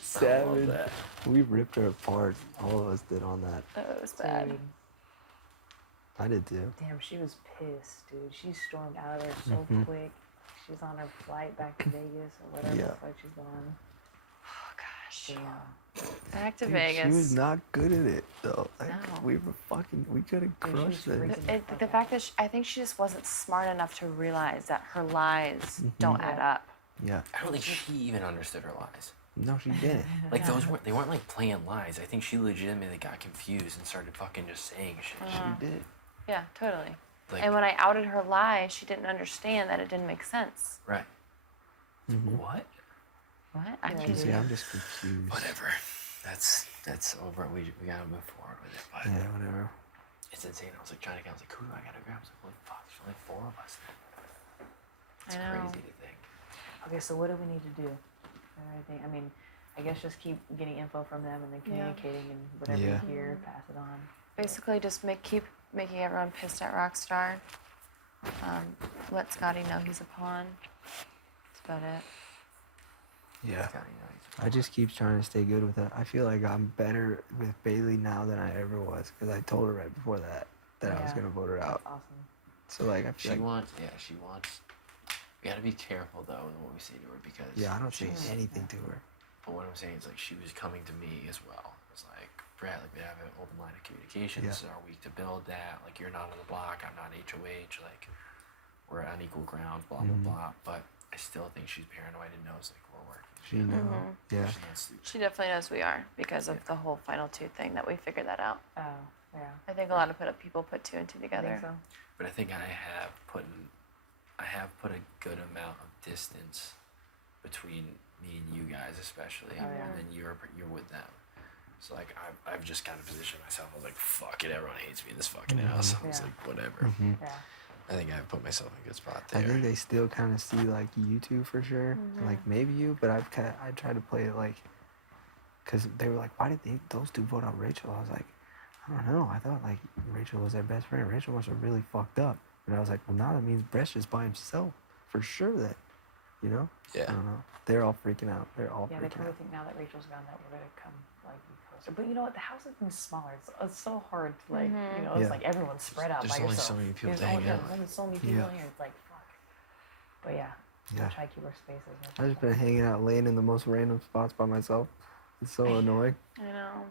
Savage. We ripped her apart. All of us did on that. That was bad. Dude, I did too. damn, she was pissed, dude. She stormed out of there so quick. She's on her flight back to Vegas or whatever Yeah. the fuck she's going. Oh gosh. Damn. Back to Dude, Vegas. She was not good at it though. Like No. we could have Dude, she was crushed it. freaking- The fact that I think she just wasn't smart enough to realize that her lies don't add up. Yeah. I don't think she even understood her lies. No, she didn't. Like they weren't like playing lies. I think she legitimately got confused and started fucking just saying shit. She did. Yeah, totally. Like, And when I outed her lie, she didn't understand that it didn't make sense. right. Mhm. What? What? I Yeah, can't. See, I'm just confused. Whatever. That's over. We gotta move forward with it. But Yeah, whatever. it's insane. I was like trying to count. I was like, who do I gotta grab? I was like, holy fuck, there's only 4 of us. It's I know. crazy to think. Okay, so what do we need to do? I mean, I guess just keep getting info from them and then Yeah. communicating and whatever Yeah. you hear, pass it on. Basically, just keep making everyone pissed at Rockstar. Let Scotty know he's a pawn. That's about it. Yeah. Scotty, you know, I just keep trying to stay good with it. I feel like I'm better with Bailey now than I ever was because I told her right before that I was Yeah. gonna vote her out. That's awesome. So like I she feel like wants. We gotta be careful though in what we say to her because. yeah, I don't say she's- anything to her. But what I'm saying is like she was coming to me as well. It's like Brad, like we have an open line of communication. This is our week to build that. Like you're not on the block, I'm not HOH. Like we're on equal ground. Blah blah blah. But I still think she's paranoid and knows like we're working. She know. Yeah. She's not stupid. She definitely knows we are because of the whole Final Two thing that we figured that out. Oh, yeah. I think a lot of people put two and two I together. think so. But I think I have put a good amount of distance between me and you guys, especially, Oh, yeah. and then you're with them. So like I've just kind of positioned myself. I was like, fuck it, everyone hates me in this fucking house. I was Yeah. like, whatever. Yeah. I think I've put myself in a good spot I there. think they still kind of see like you two for sure, like maybe you, but I tried to play it like, cause they were like, why did those two vote on Rachel? I was like, I don't know. I thought like Rachel was their best friend. Rachel must have really fucked up, and I was like, well now that means Brett's just by himself for sure. That, you know. Yeah. I don't know. They're all freaking out. They're all Yeah, they freaking probably out. think now that Rachel's gone that we're gonna come like be closer. But you know what? The house has been smaller. It's so hard to like you know. It's Yeah. like everyone's spread out There's by only yourself. so many people There's to only, hang out there's only so many people Yeah. in here. It's like fuck. But yeah, Yeah. try to keep our space as much. I've just been hanging out, laying in the most random spots by myself. It's so annoying. I know.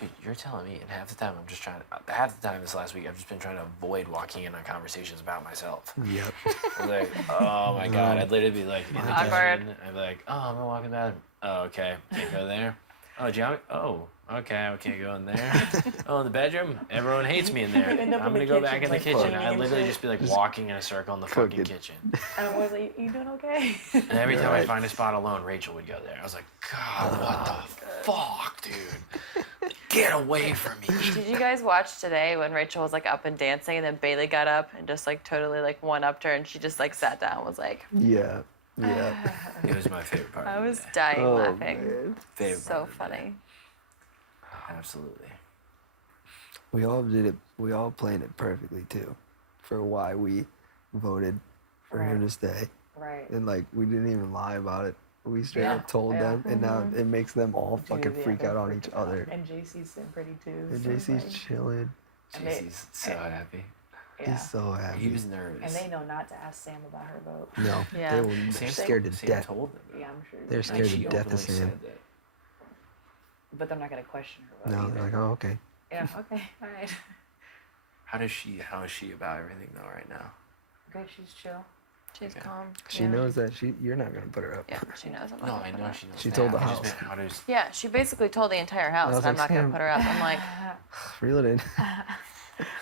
Dude, you're telling me, and half the time I'm just trying. Half the time this last week, I've just been trying to avoid walking in on conversations about myself. Yep. I was like, oh my god, I'd literally be like, in the Awkward. kitchen, I'd be like, oh, I'm gonna walk in the bathroom. Oh, okay, can't go there. Oh, geometry. Oh, okay, I can't go in there. Oh, in the bedroom, everyone hates me in there. end up I'm in the gonna go back kitchen, in the like, kitchen. cleaning I'd and literally shit. just be like walking in a circle in the fucking cooking. kitchen. And I'm always like, you doing okay? And every time I'd find a spot alone, Rachel would go there. I was like, God, what the fuck, dude? Get away from me. Did you guys watch today when Rachel was like up and dancing and then Bailey got up and just like totally like one-upped her and she just like sat down and was like, Yeah. Yeah. It was my favorite part. I of the was day. dying Oh, laughing. man. Favorite So part of the day. funny. Absolutely. We all did it. We all planned it perfectly too, for why we voted for him Right. to stay, Right. and like we didn't even lie about it. We straight Yeah, up told yeah. them, and now it makes them all fucking Dude, yeah, freak they're out on each freaking out. other. And JC's been pretty too. And so, JC's like, chilling. And they- He's so happy. yeah. He's so happy. He was nervous. And they know not to ask Sam about her vote. no, Yeah. they were Sam scared to Sam death. told them. Yeah, I'm sure. They're Like, scared she to death openly of Sam. said that. But they're not gonna question her vote. No, either. they're like, oh, okay. Yeah. Okay. All right. How is she about everything though right now? Good. She's chill. She's Okay. calm. She Yeah. knows that you're not gonna put her up. Yeah, she knows. I'm not No, gonna I put know her up. she knows. She that. told the I just house. meant, how does Yeah, she basically told the entire house was that I'm like, not gonna Sam. put her up. I'm like, Reel it in.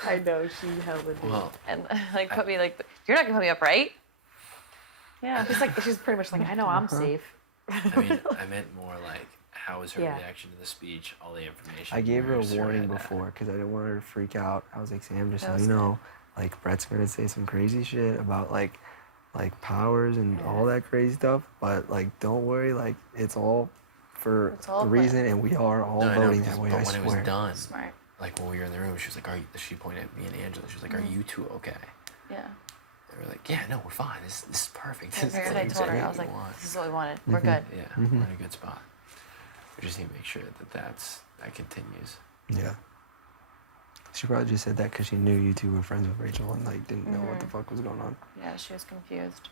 I know she hella did. well and like put me like, you're not gonna put me up, right? Yeah. She's like, she's pretty much like, I know I'm safe. I mean I meant more like how was her Yeah. reaction to the speech, all the information. I gave her a where's warning head at? before because I didn't want her to freak out. I was like, Sam, just That so was you know, like Brett's gonna say some crazy shit about like powers and all that crazy stuff. But like, don't worry, like it's all for It's all a reason, planned. and we are all No, I know, voting because- that way. but I when it swear. was done, Smart. like when we were in the room, she was like, she pointed at me and Angela. She was like, are you two okay? Yeah. And we were like, yeah, no, we're fine. This is perfect. I This is figured like I told her, exactly I was what like, we want. this is what we wanted. We're good. Yeah, Mm-hmm. we're in a good spot. We just need to make sure that continues. Yeah. She probably just said that because she knew you two were friends with Rachel and like didn't know what the fuck was going on. Yeah, she was confused.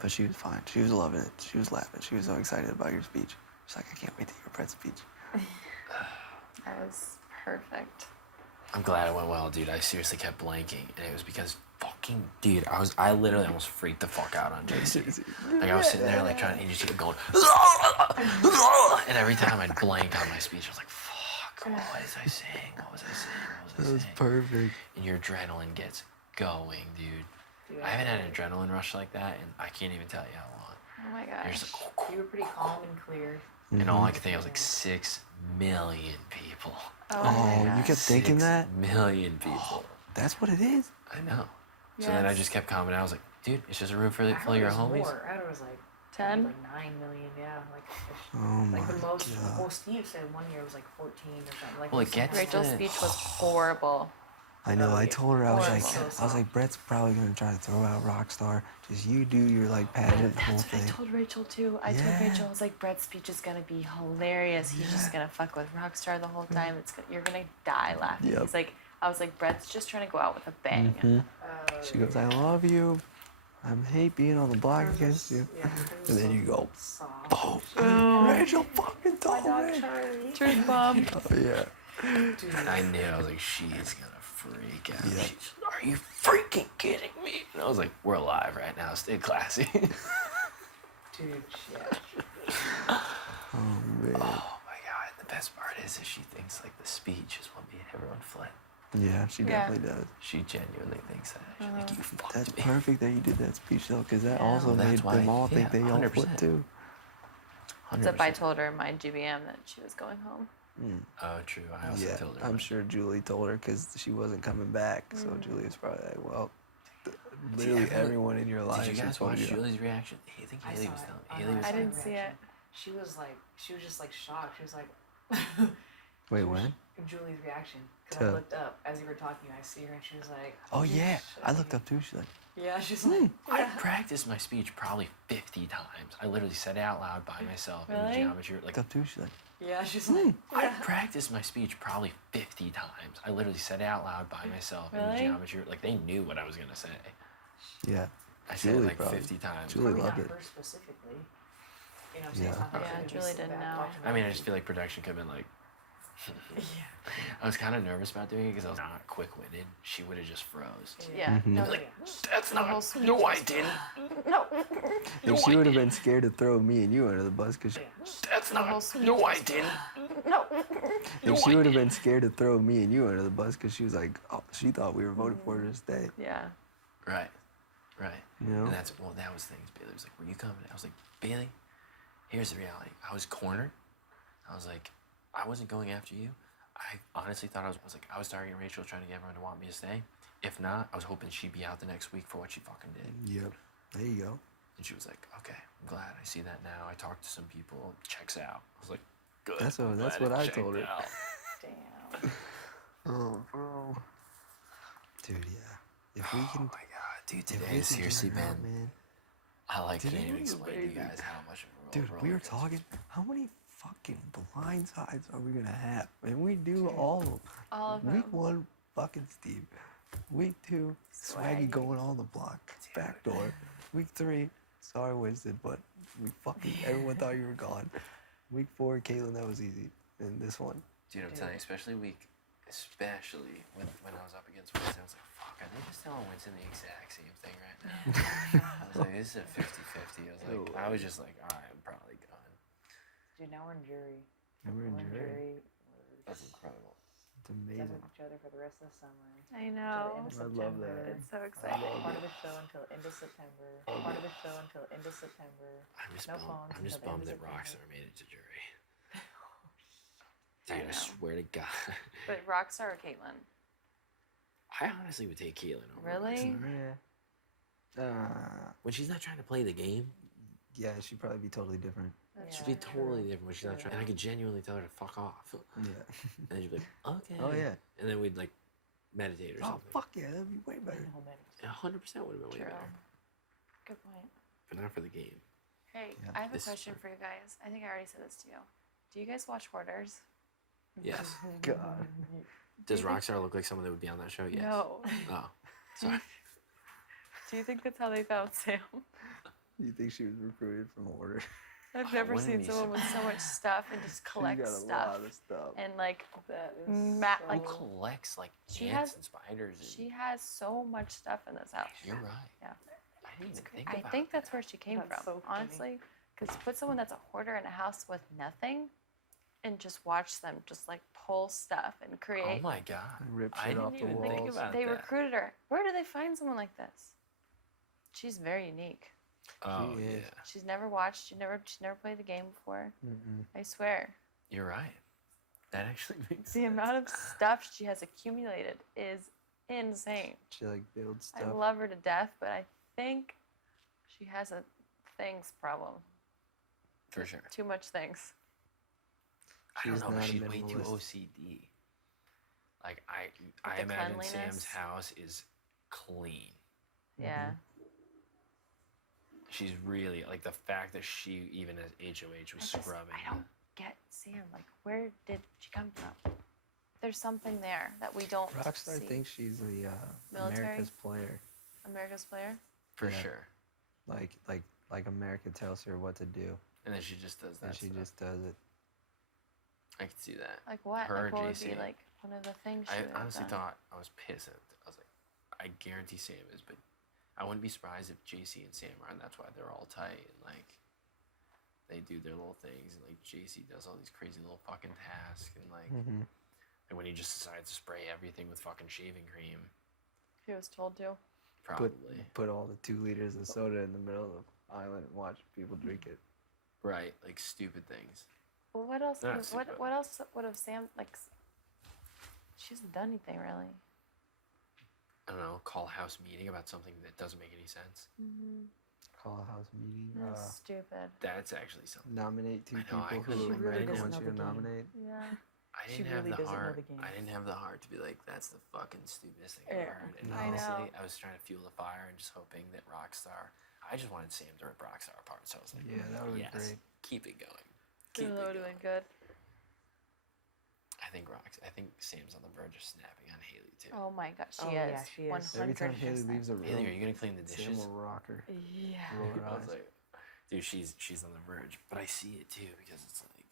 But she was fine. She was loving it. She was laughing. She was so excited about your speech. She's like, I can't wait to hear Brett's speech. That was perfect. I'm glad it went well, dude. I seriously kept blanking, and it was because fucking dude, I literally almost freaked the fuck out on JC. Like I was sitting there like trying to just keep going, and every time I'd blank on my speech, I was like, fuck, what was I saying? What was I saying? What was I That was saying? perfect. And your adrenaline gets going, dude. Dude, I haven't had an adrenaline rush like that, and I can't even tell you how long. Oh my You're gosh. just like, You were pretty calm and clear. and all I could think of was like 6 million people. Oh, you kept thinking 6 that? million people. That's what it is? I know. So then I Yes. just kept commenting. I was like, dude, it's just a room full I of heard your it was homies. more. I heard it was like 10? Like 9 million, yeah. Like, Oh my like the most. god. Well, Steve said one year was like 14 or something. Like Well, it it gets Rachel's the- speech was horrible. I know. I told her I was like, Horrible. I was like, Brett's probably gonna try to throw out Rockstar. Just you do your like pageant whole That's what I thing. told Rachel too. I told Yeah. Rachel, I was like, Brett's speech is gonna be hilarious. He's just gonna fuck with Rockstar the whole time. You're gonna die laughing. Yep. He's like, I was like, Brett's just trying to go out with a bang. She goes, I love you. I hate being on the block against you. Yeah, And then you go, soft. oh, Rachel fucking told me. Charlie. Truth bomb. Oh yeah. Dude, I knew. I was like, she's gonna freak out. Yeah. She's, are you freaking kidding me? And I was like, we're alive right now. Stay classy. dude, yeah. Oh man. Oh my god! The best part is she thinks like the speech is what made everyone flip. Yeah, she Yeah. definitely does. She genuinely thinks that. She's like, you fucked That's me. perfect that you did that speech though, because that Yeah. also Well, that's made them why- all think yeah, they all 100%. flipped too. Except I 100%. told her in my GBM that she was going home. Oh, true. I also Yeah, told her. I'm about sure Julie told her because she wasn't coming back. So Julie's probably like, well, you literally ever- everyone in your it. life. Did you guys told watch you. Julie's reaction? I think I Haley saw was it telling. on Haley my was. I reaction. didn't see it. She was just like shocked. She was like, Wait, when? Julie's reaction. Because To- I looked up as you were talking. I see her and she was like, Oh yeah, shit. I looked up too. She's like, Yeah, she's like, I practiced my speech probably 50 times. I literally said it out loud by myself in the Really? geometry. Like, looked up too. She's like, yeah, she's like, I practiced my speech probably 50 times. I literally said it out loud by myself in the Really? geometry. Like, they knew what I was gonna say. yeah. I said it Julie like probably- 50 times. Julie probably loved not it. her specifically. You know what I'm saying? Yeah. It's not like Yeah, she would be Julie sitting didn't back know. watching I mean, I her. just feel like production could have been like. Yeah. I was kind of nervous about doing it because I was not quick-witted. She would have just froze. Yeah. No, Oh, Like, yeah. that's The whole not. speech No, I was- didn't. no. And she would have been scared to throw me and you under the bus because That's The whole not. speech No, I was- didn't. No. she would have been scared to throw me and you under the bus because she was like, oh, she thought we were voting for her to stay. Yeah. Right. Right. You know? And that's well, that was things. Bailey was like, "Were you coming?" I was like, "Bailey, here's the reality. I was cornered. I was like, I wasn't going after you. I honestly thought I was like, I was targeting Rachel, trying to get everyone to want me to stay. If not, I was hoping she'd be out the next week for what she fucking did." Yep. There you go. And she was like, "Okay, I'm glad. I see that now. I talked to some people. Checks out." I was like, "Good." That's what- I'm that's glad what it I checked told her. out." Damn. Oh, bro. Dude, yeah. If we Oh can, my god, dude! if Today we has can get seriously her out, been. man. I like Today can't even was explain to you amazing. guys how much of a Dude, we were talking. How many fucking blind sides are we gonna have? And we do all of them. All of Week them. 1, fucking Steve. Week 2, Swaggy going on the block, back door. Week 3, sorry Winston, but we fucking everyone thought you were gone. Week 4, Caitlin, that was easy. And this one, Dude, I'm telling you, especially when I was up against Winston, I was like, fuck, are they just telling Winston the exact same thing right now? I was like, this is a 50-50. I was just like, all right, I'm probably gone. Dude, now we're in jury. and we're in jury. We're That's just incredible. It's stuck amazing. with each other for the rest of the summer. I Till the know. end of I love that. September. It's so I exciting. love Part of the show until end of September. Part of the show until end of September. I'm just No bummed. phones I'm just until the end bummed of that Rockstar September. made it to jury. I Dude, I know. swear to God. But Rockstar or Caitlyn? I honestly would take Keelan over Really? Rockstar. Yeah. When she's not trying to play the game, Yeah, she'd probably be totally different. she'd Yeah, be totally true. different when she's not trying. And I could genuinely tell her to fuck off. Yeah. And then she'd be like, okay. Oh, yeah. And then we'd like meditate or Oh, something. fuck yeah, that'd be way better. No better. 100% would have been way True. better. Good point. But not for the game. Hey, Yeah, I have a this is question fun. for you guys. I think I already said this to you. Do you guys watch Hoarders? Yes. God. Does you think- Rockstar look like someone that would be on that show? Yes. No. Oh, sorry. Do you think that's how they found Sam? You think she was recruited from Order? I've never wouldn't seen be someone with so much stuff and just collect She got a stuff. lot of stuff. And like, That is Who Who collects like She ants has- and spiders? And... she has so much stuff in this house. You're right. Yeah. I didn't even think I about think that's that. where she came That's from, so funny. honestly. Because put someone that's a hoarder in a house with nothing, and just watch them just like pull stuff and Oh create. my god. Rip I shit didn't off the even think walls. about They that. recruited her. Where do they find someone like this? She's very unique. Oh She yeah. is. She's never watched. She's never played the game before. Mm-mm. I swear. You're right. That actually makes The sense. amount of stuff she has accumulated is insane. She like builds I stuff. love her to death, but I think she has a things problem. For sure. Too much things. I don't She's know, but not a she's way too minimalist. OCD. Like I the imagine cleanliness? Sam's house is clean. Yeah. She's really like the fact that she even as HOH was scrubbing. I don't get Sam. Like, where did she come from? There's something there that we don't Rockstar see. thinks she's the Military? America's player. America's player. for Yeah. sure. Like America tells her what to do, And then she just does that. and she stuff. just does it. I can see that. Like what? Her Like what would JC. be like one of the things she I would have honestly done? thought I was pissed. I was like, I guarantee Sam is, but I wouldn't be surprised if JC and Sam are, and that's why they're all tight and like they do their little things, and like JC does all these crazy little fucking tasks, and like, Mm-hmm. and when he just decides to spray everything with fucking shaving cream, He was told to. probably Put all the 2 liters of soda in the middle of the island and watch people drink it. right, like stupid things. Well, what else? Not What stupid. what else would have Sam like? She hasn't done anything really. I don't know, call a house meeting about something that doesn't make any sense. Call a house meeting. That's stupid. That's actually something. Nominate 2 I know, I people couldn't- who She really America doesn't wants know you the to game. nominate. Yeah. I She didn't have really the doesn't know heart. the game. I didn't have the heart to be like, that's the fucking stupidest thing I Yeah. ever heard. And I honestly, know. I was trying to fuel the fire and just hoping that Rockstar. I just wanted Sam to rip Rockstar apart, so I was like, Yeah, that would be yes, great. keep it going. It Keep would it have going. been good. I think Sam's on the verge of snapping on Haley too. Oh my god, she Oh, is. yeah, she is. 100%. Every time Haley leaves a room, Haley, are you gonna clean the Sam dishes? will rock her. Yeah. Roll her I was eyes. like, dude, she's on the verge, but I see it too because it's like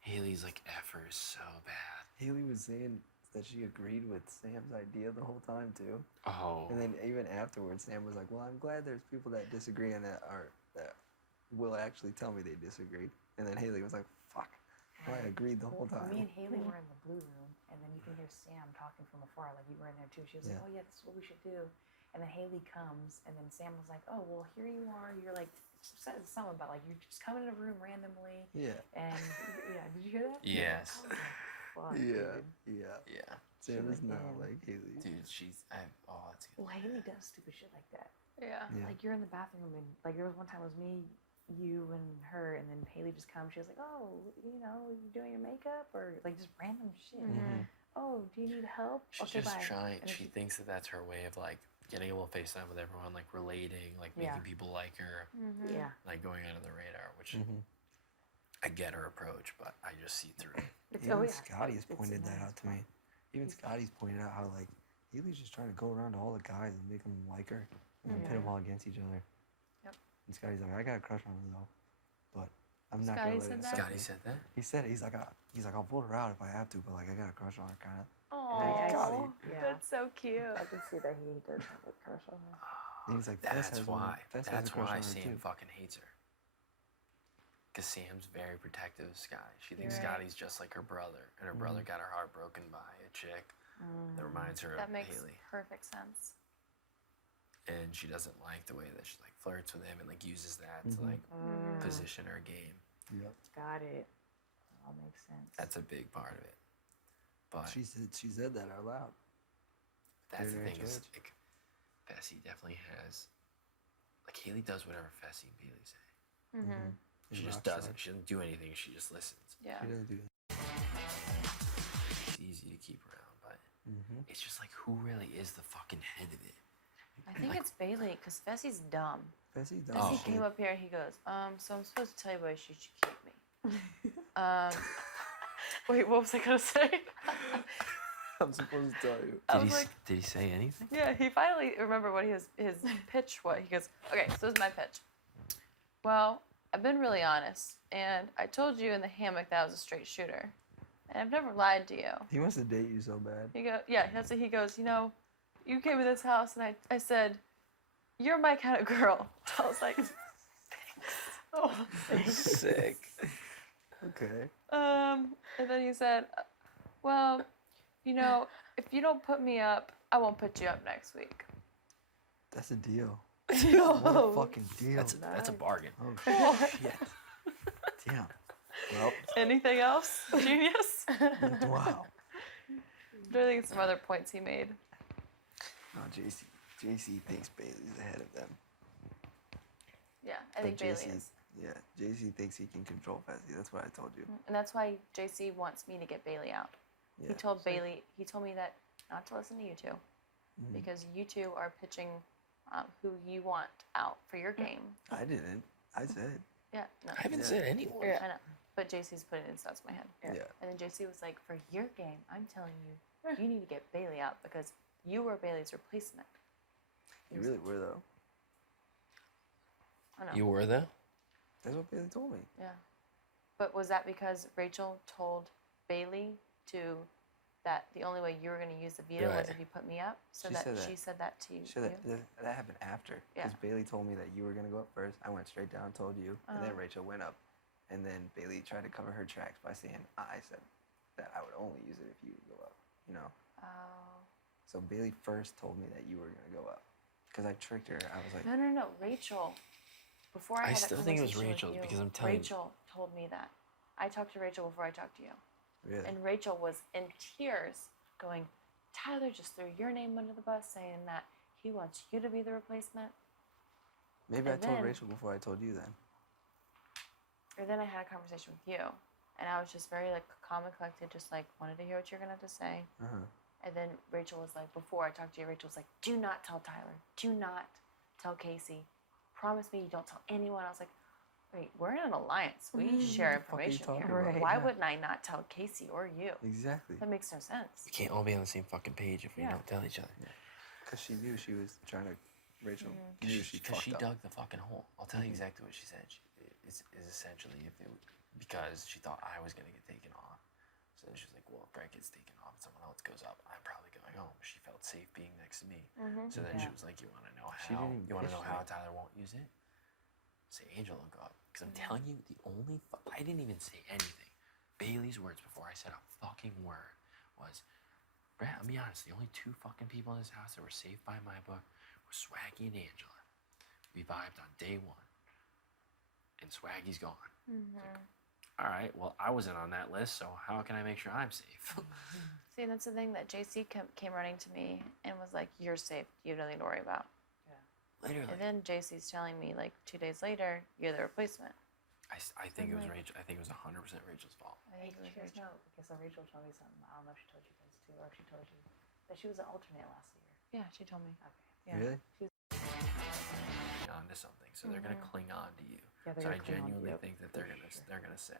Haley's like effort is so bad. Haley was saying that she agreed with Sam's idea the whole time too. Oh, And then even afterwards, Sam was like, "Well, I'm glad there's people that disagree and that will actually tell me they disagree." And then Haley was like, "Fuck, well, I agreed the whole Me time." and Haley were in the blue room, and then you can hear Sam talking from afar, like you were in there too. She was like, Yeah. "Oh yeah, this is what we should do." And then Haley comes, and then Sam was like, "Oh well, here you are. You're like said something about like you're just coming in a room randomly." Yeah, And yeah, did you hear that? Yes. I was like, fuck, yeah, dude. yeah. yeah, Sam is went not in. like Haley. dude, that's good. Well, Haley does stupid shit like that. Yeah. Yeah. Like you're in the bathroom, and like there was one time it was me, you, and her, and then Haley just comes. She was like, "Oh, you know, you doing your makeup or like just random shit." Mhm. Oh, do you need help? She's Okay, just bye. trying. And then She thinks that that's her way of like getting a little FaceTime with everyone, like relating, like Yeah. making people like her, Mm-hmm. Yeah. like going under the radar. Which Mhm. I get her approach, but I just see through it. It's, Even oh yeah. Scotty has It's pointed that nice. out to me. Even Scotty's pointed out how like Haley's just trying to go around to all the guys and make them like her and then pit them all against each other. Yep. And Scotty's like, "I got a crush on her though, but I'm not Scotty gonna let said it that? stop Scotty me." said that. He said it. He's like, "I'll vote her out if I have to, but like I got a crush on her, kind of." Oh, Scotty. Yeah. that's so cute. I can see that he does have a crush on her. And he's like, "Fess That's has why. one. Fess has a That's crush why on her Sam too." fucking hates her. Cause Sam's very protective of Scotty. She thinks You're right. Scotty's just like her brother, and her brother got her heart broken by a chick that reminds her That of makes Haley. perfect sense. And she doesn't like the way that she like flirts with him and like uses that to like position her game. Yep. Got it. All makes sense. That's a big part of it. But She said that out loud. that's the Very thing is, judge. like, Fessy definitely has. Like Haley does whatever Fessy and Bailey say. Mm-hmm. She And just Rockstar. doesn't. She doesn't do anything. She just listens. Yeah. She doesn't do that. It's easy to keep around, but Mm-hmm. it's just like who really is the fucking head of it? I think it's Bailey because Fessy's dumb. Fessy Fessy does. came up here and he goes, so I'm supposed to tell you why you should keep me. Wait, what was I gonna say? I'm supposed to tell you. I was like, did he say anything? yeah, he finally remembered what his pitch was. He goes, okay, so this is my pitch. Well, I've been really honest, and I told you in the hammock that I was a straight shooter, and I've never lied to you. He wants to date you so bad. He go, yeah, that's what he goes. You know, you came to this house, and I said, you're my kind of girl. I was like, thanks. Oh, Sick. Okay. and then he said, well, you know, if you don't put me up, I won't put you up next week. That's a deal. Yo. What a fucking deal. That's a bargain. Oh shit. Damn. Well, Anything else, genius? wow. I think some other points he made. No, JC thinks Bailey's ahead of them. Yeah, I think Bailey JC, is. yeah, JC thinks he can control Fezzi. That's what I told you. And that's why JC wants me to get Bailey out. Yeah. He told Bailey, he told me that not to listen to you two Mhm. because you two are pitching who you want out for your game. I didn't. I said. Yeah, no. I haven't Yeah. said anyone. Yeah. I know. But JC's putting it in stuff in my head. Yeah. And then JC was like, for your game, I'm telling you, you need to get Bailey out because you were Bailey's replacement. You really were though. I know. You were though. That's what Bailey told me. Yeah. But was that because Rachel told Bailey to that the only way you were going to use the veto was Right. if you put me up? So She that said that. she said that to you. Sure, that happened after. Yeah. Because Bailey told me that you were gonna go up first. I went straight down, told you, and then Uh-huh. Rachel went up, and then Bailey tried to cover her tracks by saying I said that I would only use it if you would go up. You know. Oh. So Bailey first told me that you were gonna go up, because I tricked her. I was like, No. Rachel. Before I I had still that think it was conversation with Rachel's you, because I'm telling you. Rachel told me that. I talked to Rachel before I talked to you. really? And Rachel was in tears going, Tyler just threw your name under the bus saying that he wants you to be the replacement. Maybe I and told then- Rachel before I told you then. Or then I had a conversation with you. And I was just very like calm and collected, just like wanted to hear what you're going to have to say. Uh-huh. And then Rachel was like, before I talked to you, Rachel was like, do not tell Tyler. Do not tell Casey. Promise me you don't tell anyone. I was like, wait, we're in an alliance. We share fuck are you information talking here. about? Why Yeah. wouldn't I not tell Casey or you? Exactly. That makes no sense. We can't all be on the same fucking page if we Yeah. don't tell each other. Because she knew she was trying to. Rachel Mm-hmm. knew she Because fucked she up. dug the fucking hole. I'll tell you exactly what she said. Is essentially if it because she thought I was gonna get taken off. So then she was like, "Well, if Brett gets taken off and someone else goes up, I'm probably going home." She felt safe being next to me. So then she Yeah. was like, "You want to know She how? didn't You want to pitch know how that. Tyler won't use it? Say Angel will go up." Because I'm telling you, the only I didn't even say anything. Bailey's words before I said a fucking word was, "Brett, I'll be honest. The only two fucking people in this house that were safe by my book were Swaggy and Angela. We vibed on day one, and Swaggy's gone." All right, well, I wasn't on that list, so how can I make sure I'm safe? See, that's the thing that JC came running to me and was like, you're safe. You have nothing to worry about. Literally. And then JC's telling me, like, 2 days later, you're the replacement. I think it was like- Rachel. I think it was 100% Rachel's fault. I Hey, think it did was you guys Rachel. know? Because Rachel told me something. I don't know if she told you guys too, or if she told you that she was an alternate last year. Yeah, she told me. Okay. Yeah. Really? Cling on to something, so they're gonna cling on to you. Yeah, they're So I gonna cling on to genuinely you, think that for they're sure. gonna say.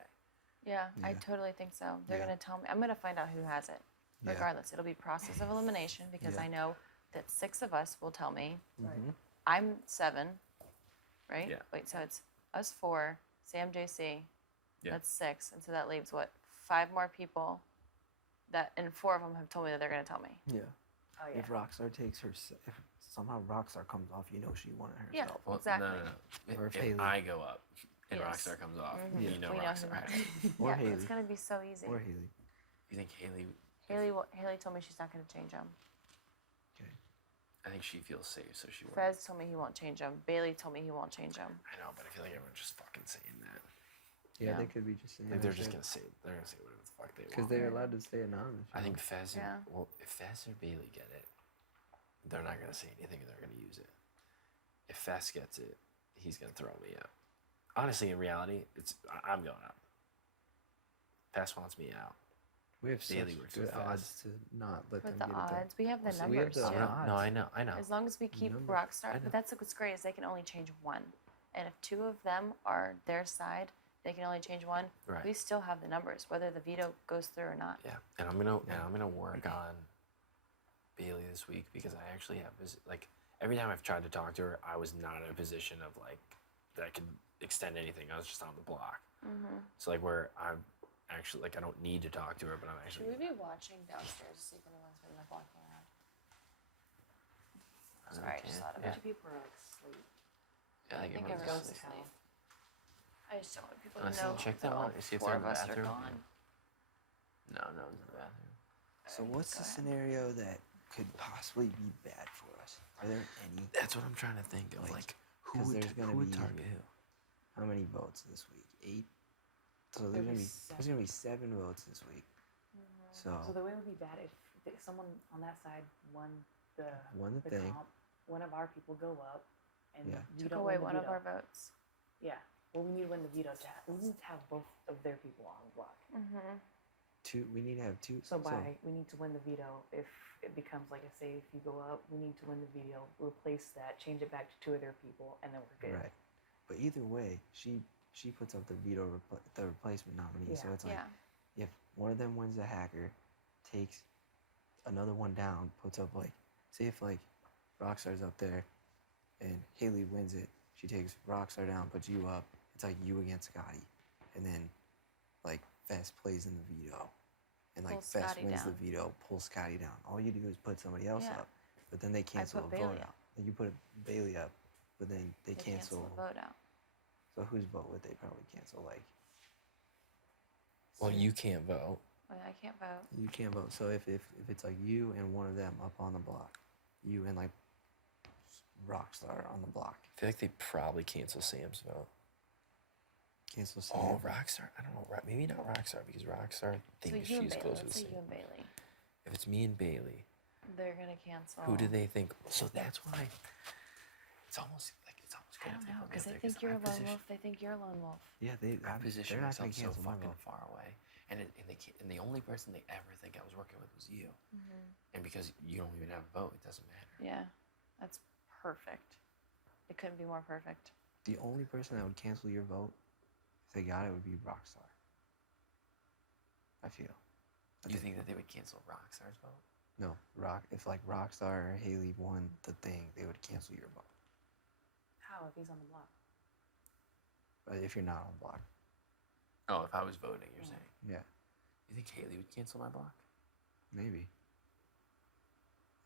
Yeah, I Yeah. totally think so. They're Yeah. going to tell me. I'm going to find out who has it. Yeah. Regardless, it'll be process of elimination because Yeah. I know that 6 of us will tell me. Mm-hmm. I'm 7, right? Yeah. Wait, so it's us 4, Sam, JC. Yeah. That's 6, and so that leaves what 5 more people. That and 4 of them have told me that they're going to tell me. Yeah. Oh yeah. If Rockstar takes her, if somehow Rockstar comes off, you know she won it Yeah. herself. Well, Exactly. no. Or if If Haley. I go up and Yes. Rockstar comes off, Mhm. you know We know Rockstar. who- Had it. Or yeah, Haley. it's going to be so easy. Or Haley. You think Haley? Haley told me she's not going to change them. Okay. I think she feels safe, so she won't. Fez told me he won't change them. Bailey told me he won't change them. I know, but I feel like everyone's just fucking saying that. Yeah, Yeah. they could be just saying. Like they're just gonna say whatever the fuck they Because want. they're allowed to stay anonymous. I think Fez and Yeah. well, if Fez or Bailey get it, they're not gonna say anything and they're gonna use it. If Fez gets it, he's gonna throw me out. Honestly, in reality, I'm going out. Fez wants me out. we have Bailey such works good with Fez. odds to not let With them the get it done. odds, we have the We have numbers. the too. odds. No, I know. As long as we keep Numbers. Rockstar, I know. but that's what's great is they can only change one, and if 2 of them are their side, they can only change one. Right. We still have the numbers, whether the veto goes through or not. Yeah, and I'm gonna work on Bailey this week because I actually have like every time I've tried to talk to her, I was not in a position of like that I could extend anything. I was just on the block. Mm-hmm. So like where I'm actually like I don't need to talk to her, but I'm actually. Should we be watching downstairs to see if anyone's been like walking around? Sorry, I just thought of Yeah. it. People are like asleep. Yeah, I think everyone's everyone's asleep. asleep. I just don't want people to Honestly, know check that that all one, see if 4 they're of in the us are bathroom. gone. No one's in the bathroom. So what's Go the ahead. scenario that could possibly be bad for us? Are there any? That's what I'm trying to think of. Like, who 'cause would, there's gonna who would be- target who? How many votes this week? 8. So There'll there's be gonna be 7 votes this week. So So the way it would be bad if someone on that side won Won the thing. comp, one of our people go up, and Yeah. you Took don't away win the one of veto. our votes. Yeah. Well, we need to win the veto to we need to have both of their people on the block. Mm-hmm. We need to have two. So we need to win the veto. If it becomes like say if you go up, we need to win the veto, replace that, change it back to two of their people, and then we're good. Right. But either way, she puts up the the replacement nominee. So Yeah. it's like Yeah. if one of them wins the hacker, takes another one down, puts up like say if like Rockstar's up there, and Haley wins it, she takes Rockstar down, puts you up. It's like you against Scotty, and then like Fest plays in the veto, and like Pulls Fest Scotty wins down. the veto, pulls Scotty down. All you do is put somebody else Yeah. up, but then they cancel put a vote Bailey out. up. Then you put Bailey up, but then they cancel. the vote out. So whose vote would they probably cancel? Like Well, you can't vote. Well, I can't vote. you can't vote. So if it's like you and one of them up on the block, you and like Rockstar on the block, I feel like they probably cancel Sam's vote. cancel Sam. Oh, Rockstar. I don't know. Maybe not Rockstar because Rockstar So thinks you and she's Bailey. close to Let's say Sam. you and Bailey. If it's me and Bailey, They're gonna cancel. who do they think? So that's why it's almost I good don't if know both because get they there, think you're a our lone position- wolf. They think you're a lone wolf. Yeah, I position they're not gonna myself so cancel my fucking vote. far away, and the only person they ever think I was working with was you, and because you don't even have a vote, it doesn't matter. Yeah, that's perfect. It couldn't be more perfect. The only person that would cancel your vote, if they got it, would be Rockstar. I feel. You think that they would cancel Rockstar's vote? No, if like Rockstar or Haley won the thing, they would cancel your vote. How if he's on the block? But if you're not on block, Oh, if I was voting, you're saying. yeah, You think Haley would cancel my block? maybe.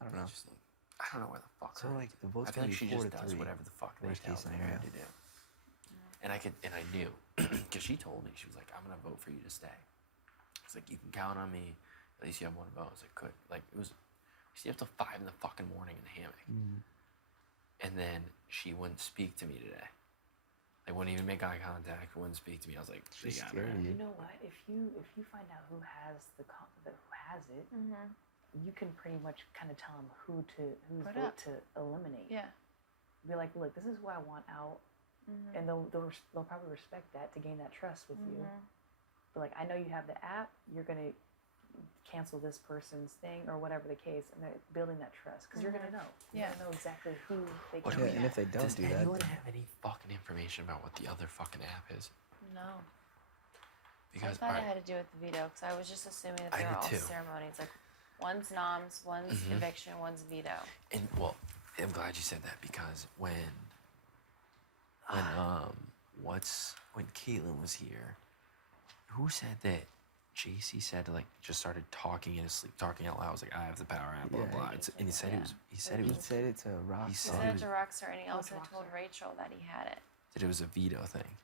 I don't know. Interesting. I don't know where the fuck. So her- like the vote's I feel gonna like be she 4 just to does 3. whatever the fuck they Worst tell case her scenario. to do. And I knew, because she told me, she was like, "I'm gonna vote for you to stay." It's like, you can count on me. At least you have one vote. I was like, "Good." Like it was, she up till 5 in the fucking morning in the hammock, and then she wouldn't speak to me today. They wouldn't even make eye contact. Wouldn't speak to me. I was like, "They She's got scared her." of You you. know what? If you find out who has who has it, you can pretty much kind of tell them whose Put vote up. to eliminate. Yeah. Be like, look, this is who I want out, and they'll probably respect that to gain that trust with you. But like, I know you have the app. You're gonna cancel this person's thing or whatever the case, and they're building that trust because you're gonna know. You're Yeah. gonna know exactly who they What can. do Yeah, we and if they don't Does do that, anyone then- have any fucking information about what the other fucking app is? No. I Because thought it alright, had to do with the veto because I was just assuming that I they were did all too. ceremonies. Like one's noms, one's eviction, one's veto. and well, I'm glad you said that because when when Caitlin was here, who said that? JC said like just started talking in his sleep, talking out loud. I was like, I have the power app, blah Yeah, blah. he And he said it was. He said it he was. said it to Rockstar. He said said it it was- to Rockstar, and he Oh, also to told Rockstar. Rachel that he had it. That it was a veto thing.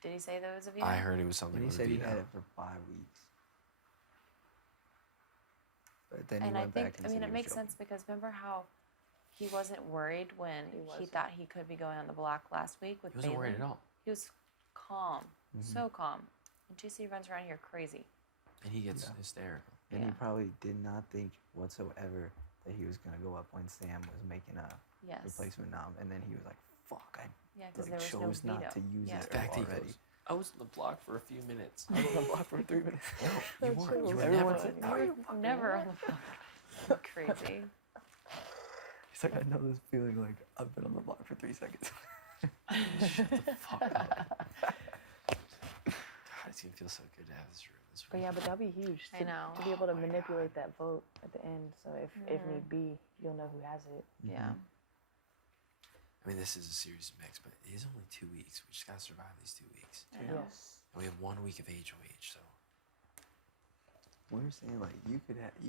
Did he say that it was a veto? I heard it was something And he with said a he veto. had it for 5 weeks. But then he And I went think, back and I said mean, he it was makes joking. sense because remember how he wasn't worried when he wasn't. thought he could be going on the block last week with He wasn't worried Bailey? at all, He was calm, so calm. And JC runs around here crazy. and he gets Yeah. hysterical. And he Yeah. probably did not think whatsoever that he was going to go up when Sam was making a Yes. replacement nom. And then he was like, fuck, I Yeah, because like, there was no chose veto. not to use Yeah. it The fact that he already. goes, I was on the block for a few minutes. I was on the block for 3 minutes. No, you weren't. You were Everyone never. said, You "No, were you fucking never weren't." on the block. Crazy. He's like, I know this feeling like I've been on the block for 3 seconds. Shut the fuck up. God, it's gonna feel so good to have this room. This But room. yeah, but that'd be huge I to, know. to be able to manipulate that vote at the end. So if need be, you'll know who has it. Yeah. I mean, this is a series of mix, but it is only 2 weeks. We just gotta survive these 2 weeks. I know. Yes. And we have 1 week of HOH, so We were saying like you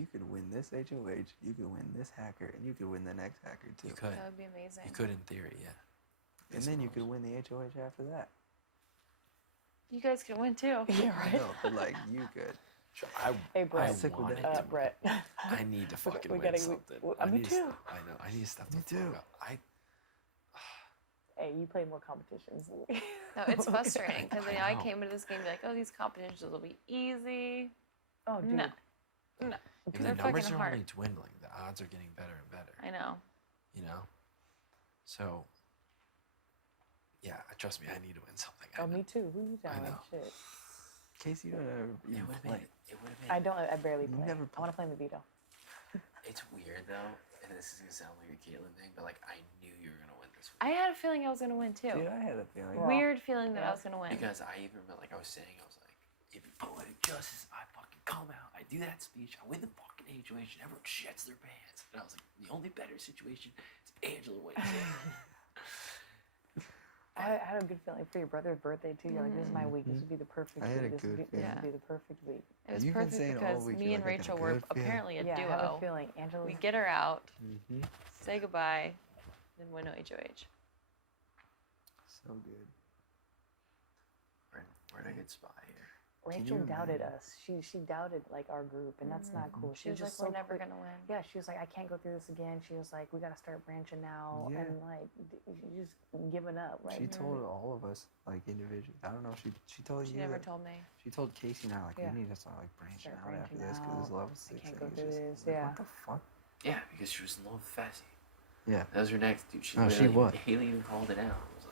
could win this HOH, you could win this hacker, and you could win the next hacker too. you could. That would be amazing. You could in theory, yeah. And then you could win the HOH after that. You guys could win too. Yeah, right. No, but like you could. Hey, I Brett. Sick with want that. it to. Brett. I need to fucking we win gotta- something. I I me need to too. I know. I need to step the Me fuck too. up. Hey, you play more competitions than me. No, it's frustrating because I I know. came into this game like, oh, these competitions will be easy. Oh, dude. No, no, And they're the numbers fucking are hard. only dwindling. The odds are getting better and better. I know. You know, so Yeah, trust me, I need to win something. Oh, me too. Who you I telling? know. Shit. Casey, you don't ever It even would have play. been. It would have been. I don't. I barely You play. never I want to play in the veto. It's weird though, and this is gonna sound like a Caitlyn thing, but like I knew you were gonna win this week. I had a feeling I was gonna win too. Dude, I had a feeling. Well, Weird feeling that I yeah. was gonna win. Because I even remember, like I was saying, I was like, if you poetic justice, I fucking come out, I do that speech, I win the fucking HOH, and everyone shits their pants. And I was like, the only better situation is Angela wins it. I had a good feeling for your brother's birthday too. You're like, this is my week. This would be the perfect I week. had a This good would be, this feeling. would be the perfect week. It was You've been perfect saying all because week, me you're and like, I got a Rachel were good feeling. apparently a Yeah, I have a duo. feeling Angela. We get her out, Mm-hmm. say goodbye, then win HOH. So good. We're in a good spot here. Rachel you doubted imagine? us. She doubted like our group, and that's not cool. She was like, just we're so never quick. gonna win. Yeah, she was like, I can't go through this again. She was like, we gotta start branching now, Yeah. and like, you just giving up. Like, She told all of us, like individually. I don't know. She told She you. never that- told me. She told Casey and I, like, Yeah. we need to start like branching Start out after branching this because it's out. level I 6. can't and go it's through just, this, like, yeah. What the fuck? Yeah, because she was in love with Fessy. Yeah. That was her next dude. She Oh, she literally- was. Haley even called it out. It was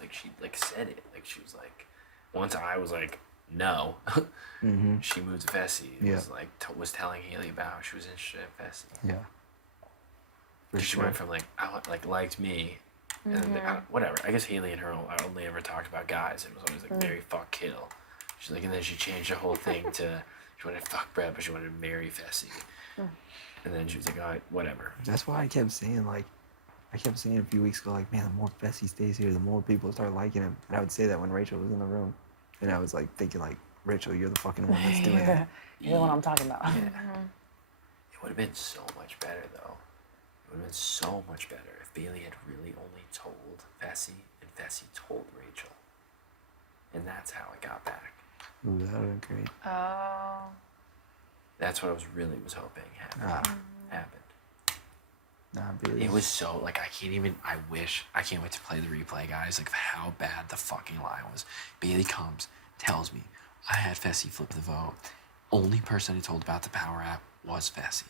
like she like said it. Like she was like, once I was like, no, Mm-hmm. she moved to Fessy. It Yeah. was like was telling Haley about how she was interested in Fessy. Yeah. For 'Cause she sure. went from like liked me, and then, whatever. I guess Haley and her only ever talked about guys. It was always like marry, fuck, kill. She's like, and then she changed the whole thing to she wanted to fuck Brett, but she wanted to marry Fessy. And then she was like, all right, whatever. That's why I kept saying, like, a few weeks ago, like, man, the more Fessy stays here, the more people start liking him. And I would say that when Rachel was in the room. And I was like thinking, like, Rachel, you're the fucking one that's doing yeah, it. you're the one I'm talking about. It would have been so much better, though. It would have been so much better if Bailey had really only told Fessy and Fessy told Rachel. And that's how it got back. Ooh, that would have been great. Oh. That's what I was hoping happened. Nah, Bailey. It was so, like, I can't wait to play the replay, guys, like, how bad the fucking lie was. Bailey comes, tells me, I had Fessy flip the vote. Only person I told about the Power app was Fessy.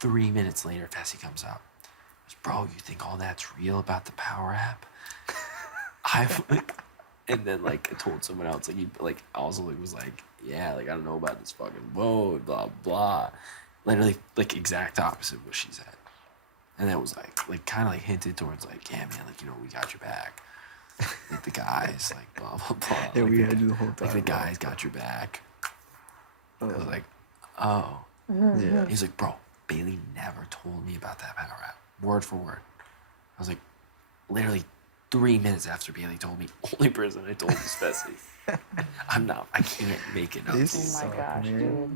3 minutes later, Fessy comes up. Goes, bro, you think all that's real about the Power app? And then, like, I told someone else, like, also was like, yeah, like, I don't know about this fucking vote, blah, blah. Literally, like, exact opposite of what she said. And that was like kind of like hinted towards like, yeah, man, like, you know, we got your back. Like the guys, like blah blah blah. Yeah, like we had you the whole like time. the guys got your back. I was Oh. like, oh. Yeah. He's like, bro, Bailey never told me about that Power app, word for word. I was like, literally 3 minutes after Bailey told me, only person I told was Fessy. I can't make it up. This Oh is my so gosh, weird. dude.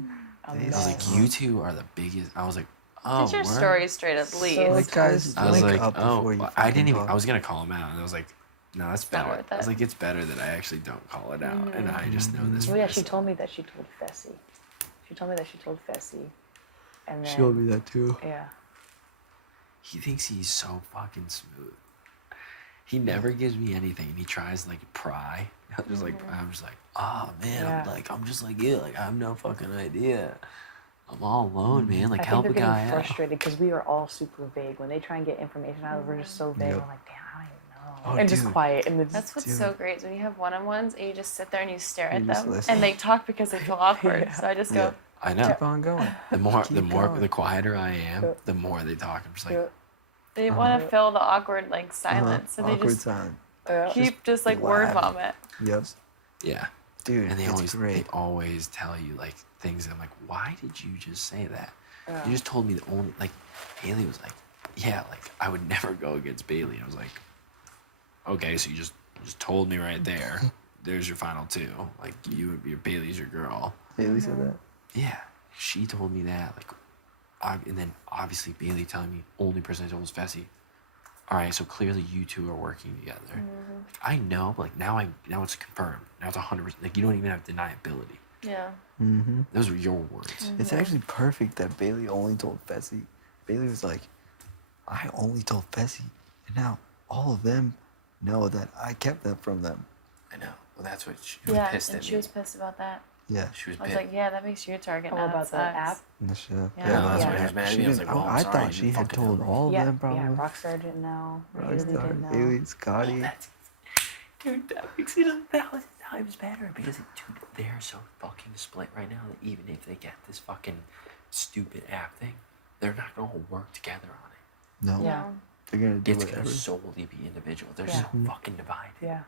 I'm They I was mad. like, you two are the biggest. I was like, oh, Get your word? story straight at least. So Like, guys, I was link like, up oh, before you well, I didn't fucking even. talk. I was gonna call him out, and I was like, no, that's not better. worth I was it. like, it's better that I actually don't call it out, and I just know this. Oh for yeah, she myself. told me that she told Fessy. She told me that she told Fessy, and then She told me that too. yeah. He thinks he's so fucking smooth. He never gives me anything, and he tries to, like, pry. I'm just like, oh man, Yeah. I'm just like you. Like, I have no fucking idea. I'm all alone, man. Like, I help think a they're guy getting out. frustrated because we are all super vague. When they try and get information out of us, we're just so vague. Yep. We're like, damn, I don't even know. Oh, and just dude. quiet. And then That's what's Dude. so great is when you have one-on-ones and you just sit there and you stare at You just them listen. and they talk because they feel awkward. Yeah. So I just Yeah. go, I know. Keep on going. The more, Keep going. the quieter I am, Yeah. the more they talk. I'm just like, yeah, they want to fill the awkward like silence. So they Awkward just silence. yeah. keep just like word laughing. vomit. Yep. yeah. Dude, And they it's great. always tell you like things. I'm like, why did you just say that? Yeah. You just told me the only like. Haley was like, yeah, like I would never go against Bailey. I was like, okay, so you just told me right there. There's your final two. Like your Bailey's your girl. Haley said that. Yeah, she told me that. Like, and then obviously Bailey telling me only person I told was Fessy. All right, so clearly you two are working together. Like, I know, but like now it's confirmed. Now it's 100%. Like you don't even have deniability. Yeah. Mm-hmm. Those were your words. It's actually perfect that Bailey only told Fessy. Bailey was like, I only told Fessy. And now all of them know that I kept that from them. I know. Well, that's what she was Yeah, pissed and at she me. was pissed about that. Yeah. She was I was pissed. like, yeah, that makes you a target Oh, now. about That the app? sucks. And shit. Yeah. Yeah, that's Yeah. why he was mad at She me. I was didn't- like, well, I'm I sorry, thought you she didn't had fucking told tell me. all of Yeah, them probably. yeah. Rockstar didn't know. Haley Rockstar, didn't know. Haley, Scotty. That's Dude, that makes it 1,000 times better because, dude, they're so fucking split right now that even if they get this fucking stupid app thing, they're not gonna all work together on it. No. Yeah. They're gonna do It's whatever. gonna solely be individual. They're Yeah. so fucking divided. Yeah.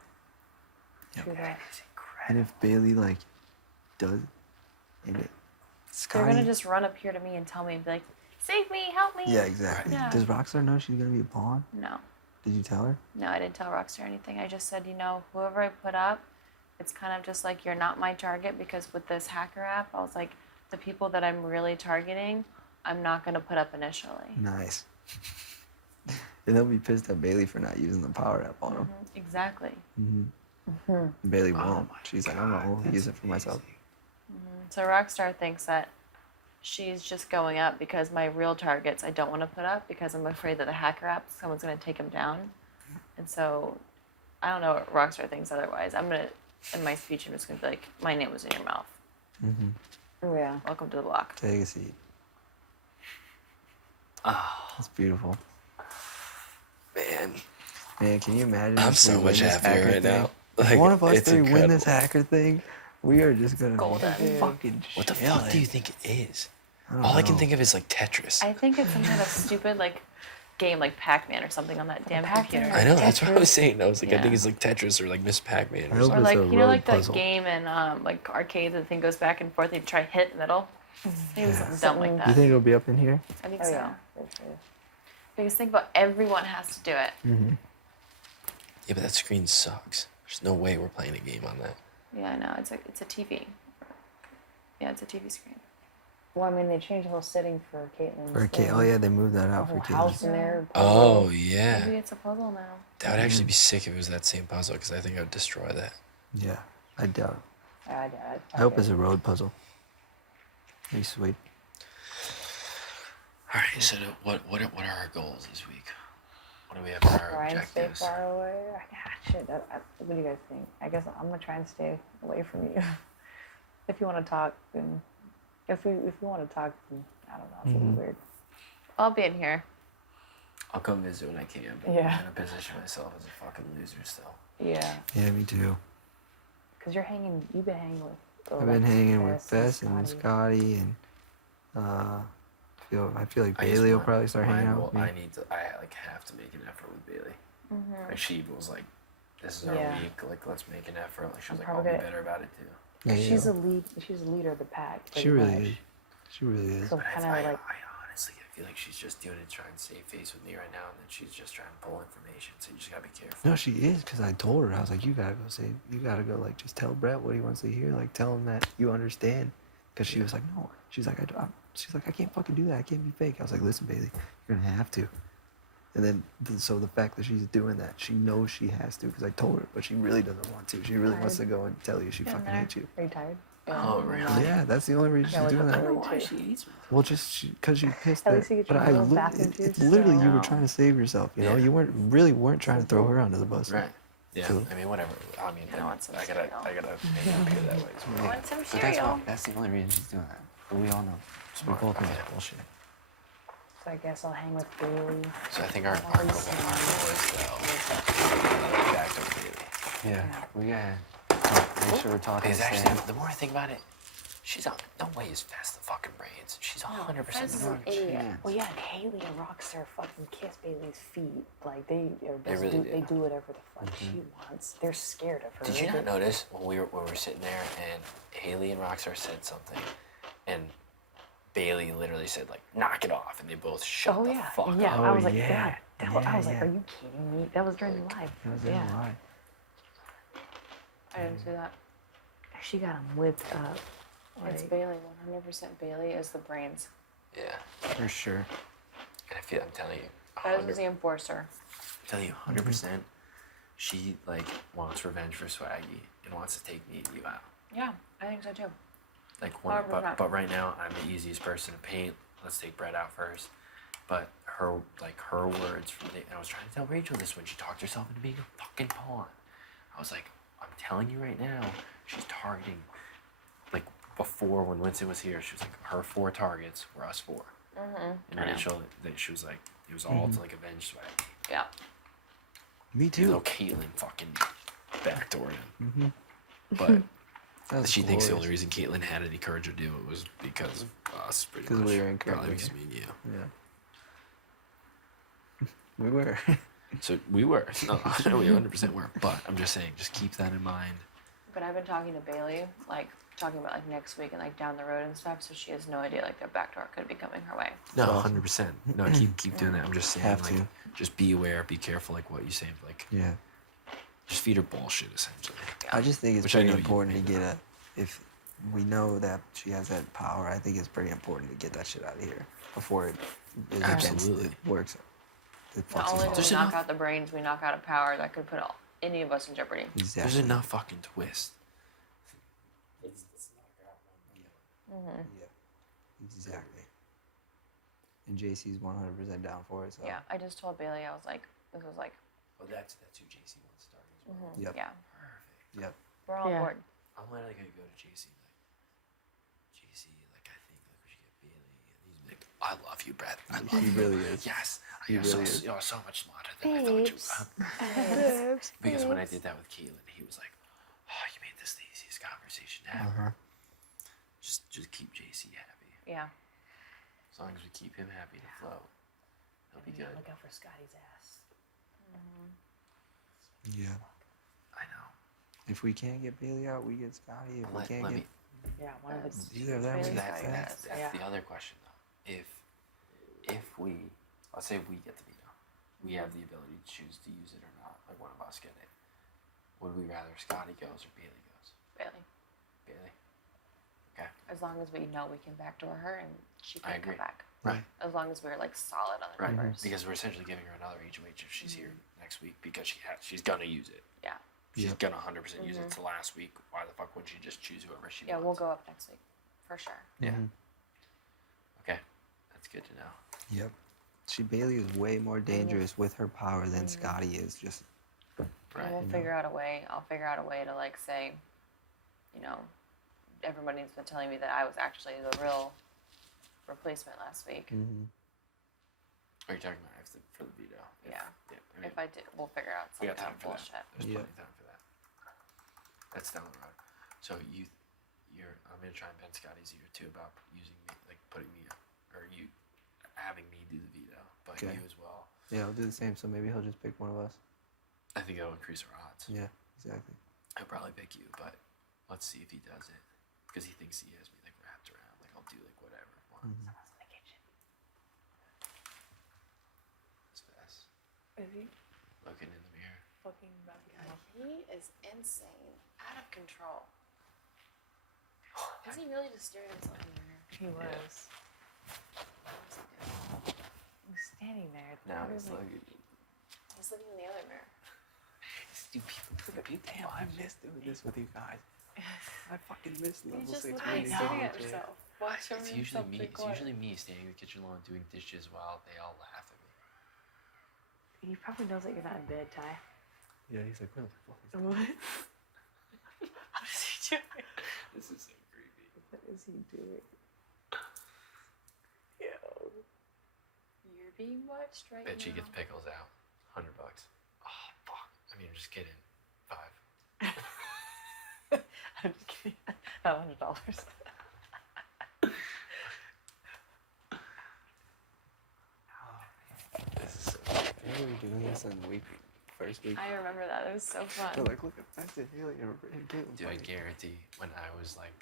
Yep. True that. It's And incredible. if Bailey like does, and it, They're gonna Scotty. just run up here to me and tell me, be like, "Save me, help me." Yeah, exactly. Yeah. Does Rockstar know she's gonna be a pawn? No, Did you tell her? no, I didn't tell Rockstar anything. I just said, whoever I put up, it's kind of just like you're not my target because with this hacker app, I was like, the people that I'm really targeting, I'm not gonna put up initially. Nice. And they'll be pissed at Bailey for not using the power app on them. Exactly. Mm-hmm. Bailey Oh won't. my She's like, I'm gonna God, only that's use it for myself. amazing. So Rockstar thinks that she's just going up because my real targets I don't want to put up because I'm afraid that the hacker app, someone's going to take them down. And so I don't know what Rockstar thinks otherwise. I'm going to, in my speech, I'm just going to be like, my name was in your mouth. Mm-hmm. Oh yeah. Welcome to the block. Take a seat. Oh, That's beautiful. man. Man, can you imagine? I'm if so we win much this happier hacker right thing? now. If Like, one of us it's three win this incredible. hacker thing, we are just gonna Golden. be fucking What the chilling. fuck do you think it is? don't All I can know. think of is like Tetris. I think it's some kind of stupid like game like Pac-Man or something on that damn computer. I know, that's what I was saying. I was like, I Yeah. think it's like Tetris or like Miss Pac-Man I or hope Or something. like, It's a like road that puzzle. game in like arcade, the thing goes back and forth, you try to hit in the middle. Maybe something dumb like that. You think it'll be up in here? I think Oh so. yeah. For sure. Because think about everyone has to do it. Mm-hmm. Yeah, but that screen sucks. There's no way we're playing a game on that. Yeah, I know. It's a TV. Yeah, it's a TV screen. Well, I mean, they changed the whole setting for Caitlin's. For thing. oh yeah, they moved that The out for whole Caitlin. house in there. Oh, yeah. Maybe it's a puzzle now. That would actually be sick if it was that same puzzle because I think I would destroy that. Yeah, I doubt. I I hope it's a road puzzle. Be sweet. All right, so what are our goals this week? What do we have for our Try and stay objectives? far away. Shit. What do you guys think? I guess I'm gonna try and stay away from you. If you want to talk, then if we want to talk, then I don't know. It's a little weird. I'll be in here. I'll come visit when I can, but Yeah. I'm gonna position myself as a fucking loser still. Yeah, Yeah, me too. because you've been hanging with. I've been hanging with Fess Fess and Scotty. Scotty and I feel like I just Bailey will want- probably start hanging out well, with me. I like have to make an effort with Bailey. Like she was like, "This is our Yeah. week. Like let's make an effort." Like she was I'm like, "I'll probably be gonna- better about it too." Yeah, She's yeah. a lead. She's a leader of the pack. She pretty really much. is. She really is. So But kind I of like. honestly, I feel like she's just doing it, trying to save face with me right now, and then she's just trying to pull information. So you just gotta be careful. No, she is, because I told her, I was like, you gotta go, like, just tell Brett what he wants to hear, like, tell him that you understand. Because she was like, no. She's like, she's like, I can't fucking do that. I can't be fake. I was like, listen, Bailey, you're gonna have to. And then, so the fact that she's doing that, she knows she has to, because I told her, but she really doesn't want to. She really wants to go and tell you she Getting fucking there. hates you. Are you tired? Oh, really? Yeah, that's the only reason Yeah, she's like doing a that. really Why too. she hates me? Well, just because she's pissed At that. least you get But your I, little bathroom it's juice. literally you were No. trying to save yourself. You know, Yeah. you weren't trying to throw her under the bus. Right. Yeah. So- I mean, whatever. I mean, I want some I gotta cereal. make it appear that way. as well. I want some But that's cereal. that's the only reason she's doing that. But we all know. We Smart. both know Okay. it's bullshit. So I guess I'll hang with Bailey. So I think our goal Already is back to Bailey. Yeah, we gotta make sure we're talking. Because actually, the more I think about it, she's on no way is fast the fucking brains. She's 100% Fez the is an brains. idiot. Well, yeah, and Haley and Rockstar fucking kiss Bailey's feet. Like they really do. They do whatever the fuck she wants. They're scared of her. Did you They- not notice when we were sitting there and Haley and Rockstar said something, and Bailey literally said like, "Knock it off," and they both shut Oh the yeah, fuck yeah. up. I was Oh, like, yeah. I was like, Yeah. are you kidding me? That was during the live. That was Yeah, a lie. I didn't see that. she got him whipped up. It's Like, Bailey. 100% Bailey is the brains. Yeah, For sure. and I'm telling you, Fez is the enforcer. I'm telling you, 100%. She like wants revenge for Swaggy and wants to take me and you out. Yeah, I think so too. Like, 100%. but right now I'm the easiest person to paint. Let's take Brett out first. But her words from the, and I was trying to tell Rachel this when she talked herself into being a fucking pawn. I was like, I'm telling you right now, she's targeting. Like before when Winston was here, she was like her 4 targets were us 4. And I know. Rachel, that she was like, it was all to like avenge Swaggy. Yeah. Me Even though too. Caitlyn fucking backdoor him. Mm-hmm. But That she thinks the only reason Caitlyn had any courage to do it was because of us, pretty 'Cause much. we were Probably encouraging because her. me and you. Yeah. We were. So we were. No, no, we 100% were. But I'm just saying, just keep that in mind. But I've been talking to Bailey, like talking about like next week and like down the road and stuff. So she has no idea like the back door could be coming her way. No, Awesome. 100%. No, keep doing that. I'm just saying, Have like, to. just be aware, be careful, like what you say. Like, Yeah. just feed her bullshit, essentially. I just think it's Which I pretty know you important to may get not. if we know that she has that power, I think it's pretty important to get that shit out of here before it is Absolutely. against, it works. It Not fucks only us do There's we all. knock enough- out the brains, we knock out a power that could put any of us in jeopardy. There's Exactly. enough fucking twist. Yeah. Exactly. And JC's 100% down for it. So. Yeah, I just told Bailey, I was like, this was like, Oh, that's who JC wants starting as well. Yep. yeah, Perfect. Yep. we're on Yeah. board. I'm literally gonna go to JC like, JC, like I think like we should get Bailey, and he's like, I love you, Brett. I love He you. really is. Yes, He you're really so is. you're so much smarter than I thought you were. Because when I did that with Caitlin, he was like, "Oh, you made this the easiest conversation ever." Just keep JC happy. Yeah. As long as we keep him happy to flow, he'll be Yeah, good. look out for Scotty's ass. Yeah. I know. If we can't get Bailey out, we get Scotty. If we Let can't me. get Yeah, one of Yes. the. either of them, Bailey's we got get you that. guys. That's Yeah. the other question though. If we, let's say we get the veto, we have the ability to choose to use it or not. Like one of us get it. Would we rather Scotty goes or Bailey goes? Bailey. Bailey. Okay. As long as we know we can backdoor her and she I can come agree. back. Right. As long as we're like solid on the Right. numbers. Because we're essentially giving her another HOH if she's here next week because she's gonna use it. Yeah. She's Yep. gonna 100% use it to last week. Why the fuck wouldn't she just choose whoever she Yeah, wants? we'll go up next week. For sure. Yeah. Mhm. Okay. That's good to know. Yep. Bailey is way more dangerous with her power than Scotty is. Just Right. And we'll figure out a way. I'll figure out a way to like say, you know, everybody's been telling me that I was actually the real replacement last week. Are you talking about for the veto? Yeah. Yeah. I mean, If I did, we'll figure out we some got kind time of for bullshit. that. There's Yeah. plenty of time for that. That's down the road. So I'm gonna try and bend Scotty's ear too about using me, like putting me, or you having me do the veto, but Okay. you as well. yeah, I'll do the same. So maybe he'll just pick one of us. I think it'll increase our odds. Yeah, exactly. He'll probably pick you, but let's see if he does it, because he thinks he has me like wrapped around. Like I'll do like whatever. Someone's in the kitchen. It's best. Is he Looking in the mirror. fucking about to come up? He is insane, out of control. Is he really just staring at himself in the mirror? He was. He's standing there. at the Now corner, he's like, looking. He's looking in the other mirror. Damn, I miss doing this with you guys. I fucking miss level He's just 6 looking, winning staring at games, himself. Watching It's himself usually me. be It's quiet. usually me standing in the kitchen alone doing dishes while they all laugh at me. he probably knows that you're not in bed, Ty. Yeah, he's like, what the fuck is that? What? What is he doing? This is so creepy. What is he doing? Yo. You're being watched right Bet now. she gets pickles out. $100. Oh fuck. I mean, I'm just kidding. 5. I'm just kidding. $100. This is so Remember we were doing this in the first week? I remember that. It was so They're fun. like, look at Benson Haley and Caitlin. Dude, I guarantee when I was like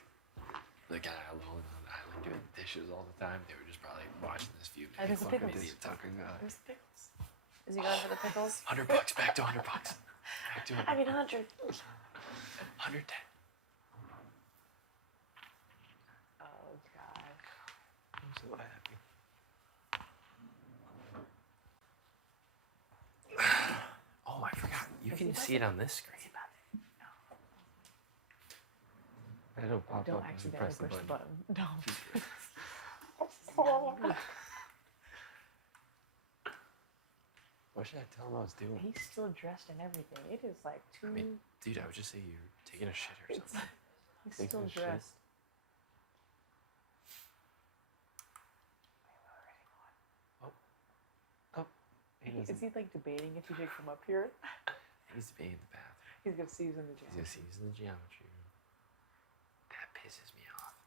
the guy alone on the island doing dishes all the time, they were just probably watching this view. I think the fucking pickles. idiot talking about Where's the pickles? Is he going for the pickles? $100. Back to $100. Back to 100. I mean, 100. 110. Oh, God. I'm so happy. Oh, I forgot. You can see it on this screen. It'll pop Don't up when you accidentally press push the the button. button. Don't. What should I tell him I was doing? He's still dressed and everything. It is like 2. I mean, dude, I would just say you're taking a shit or It's- something. he's taking still a shit. dressed. He Is doesn't- he like debating if he should come up here? He's to be in the bathroom. He's gonna see you in the He's gym. gonna see us in the geometry room. That pisses me off.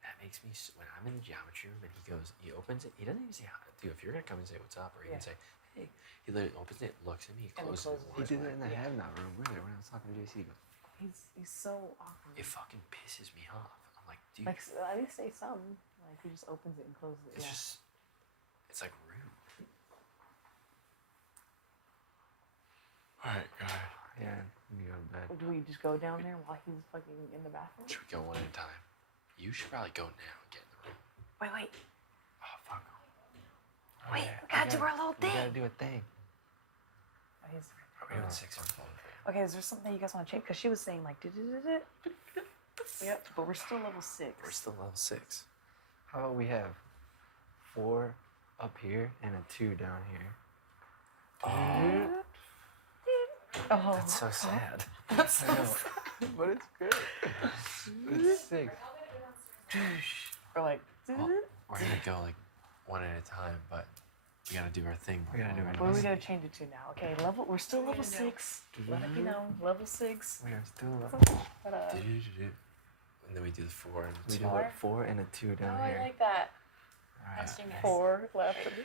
That makes me when I'm in the geometry room and he opens it. He doesn't even say hi. Dude, if you're gonna come and say what's up or even Yeah. say hey, he literally opens it, looks at me, And then closes it. closes He walks did away. it in the Yeah. have not room. We're there when I was talking to JC. He goes, He's so awkward. It fucking pisses me off. I'm like, dude, Like at least say something. Like he just opens it and closes it. it's Yeah. just, it's like rude. All right, God. yeah, you go to bed. Do we just go down there while he's fucking in the bathroom? Should we go one at a time? You should probably go now and get in the room. Wait. Oh fuck. Wait, we gotta do our little We gotta thing. do a thing. Oh, he's- Are we doing 6 on phone? Okay, is there something you guys want to change? Because she was saying like, Yep, but we're still level 6. We're still level 6. How about we have 4 up here and a 2 down here? Oh, That's so sad. That's so sad. But it's good. It's sick. Or like, Well, we're gonna go like one at a time, but we gotta do our thing. We gotta do our what are we thing. gonna change it to now? Okay, we're still level 6. Let it be known, level 6. We are still But And then we do the 4 and we 2. do a 4 and a 2 Oh, down I here. like that. All right. That's genius. 4 left. Right, 4.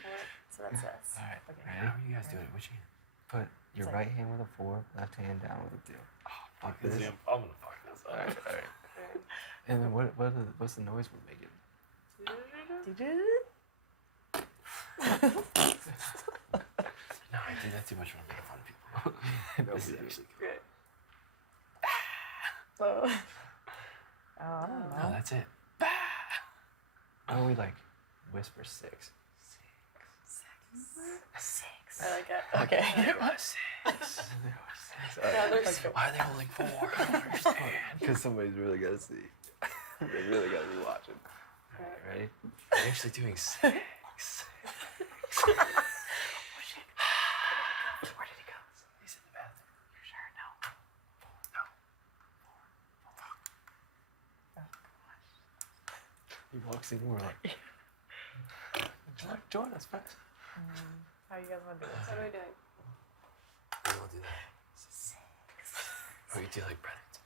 So that's us. All right. Okay. How are you guys doing it? Which hand? Put your It's like- right hand with a 4, left hand down with a 2. Fuck this. this. I'm gonna fuck this up. All right. And then what's the noise we're making? No, I do that too much when I'm making fun of people. This is actually good. Oh, I don't No, know. that's it. Why don't we like whisper 6? I like it. Okay. There was 6. Why are they holding 4? I don't understand. Because somebody's really gotta see. They really gotta be watching. All right, ready? I'm actually doing 6. Where did he go? He's in the bathroom. You sure? No. He walks in, we're like, join us, fast. How you guys want to do this? What are we doing? We won't do that. Or you do like Brennan's.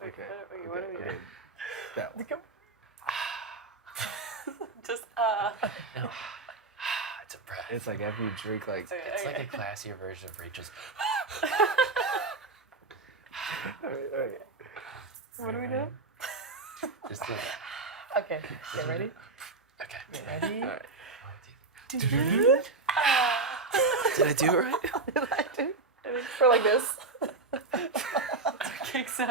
Okay. What are we doing? That one. Just, No. It's a breath. It's like after you drink, like, It's like a classier version of Rachel's. okay. What are we doing? Just do it. Okay, get ready. Okay. Get ready. All right. Did I do it right? For like this. kick sign.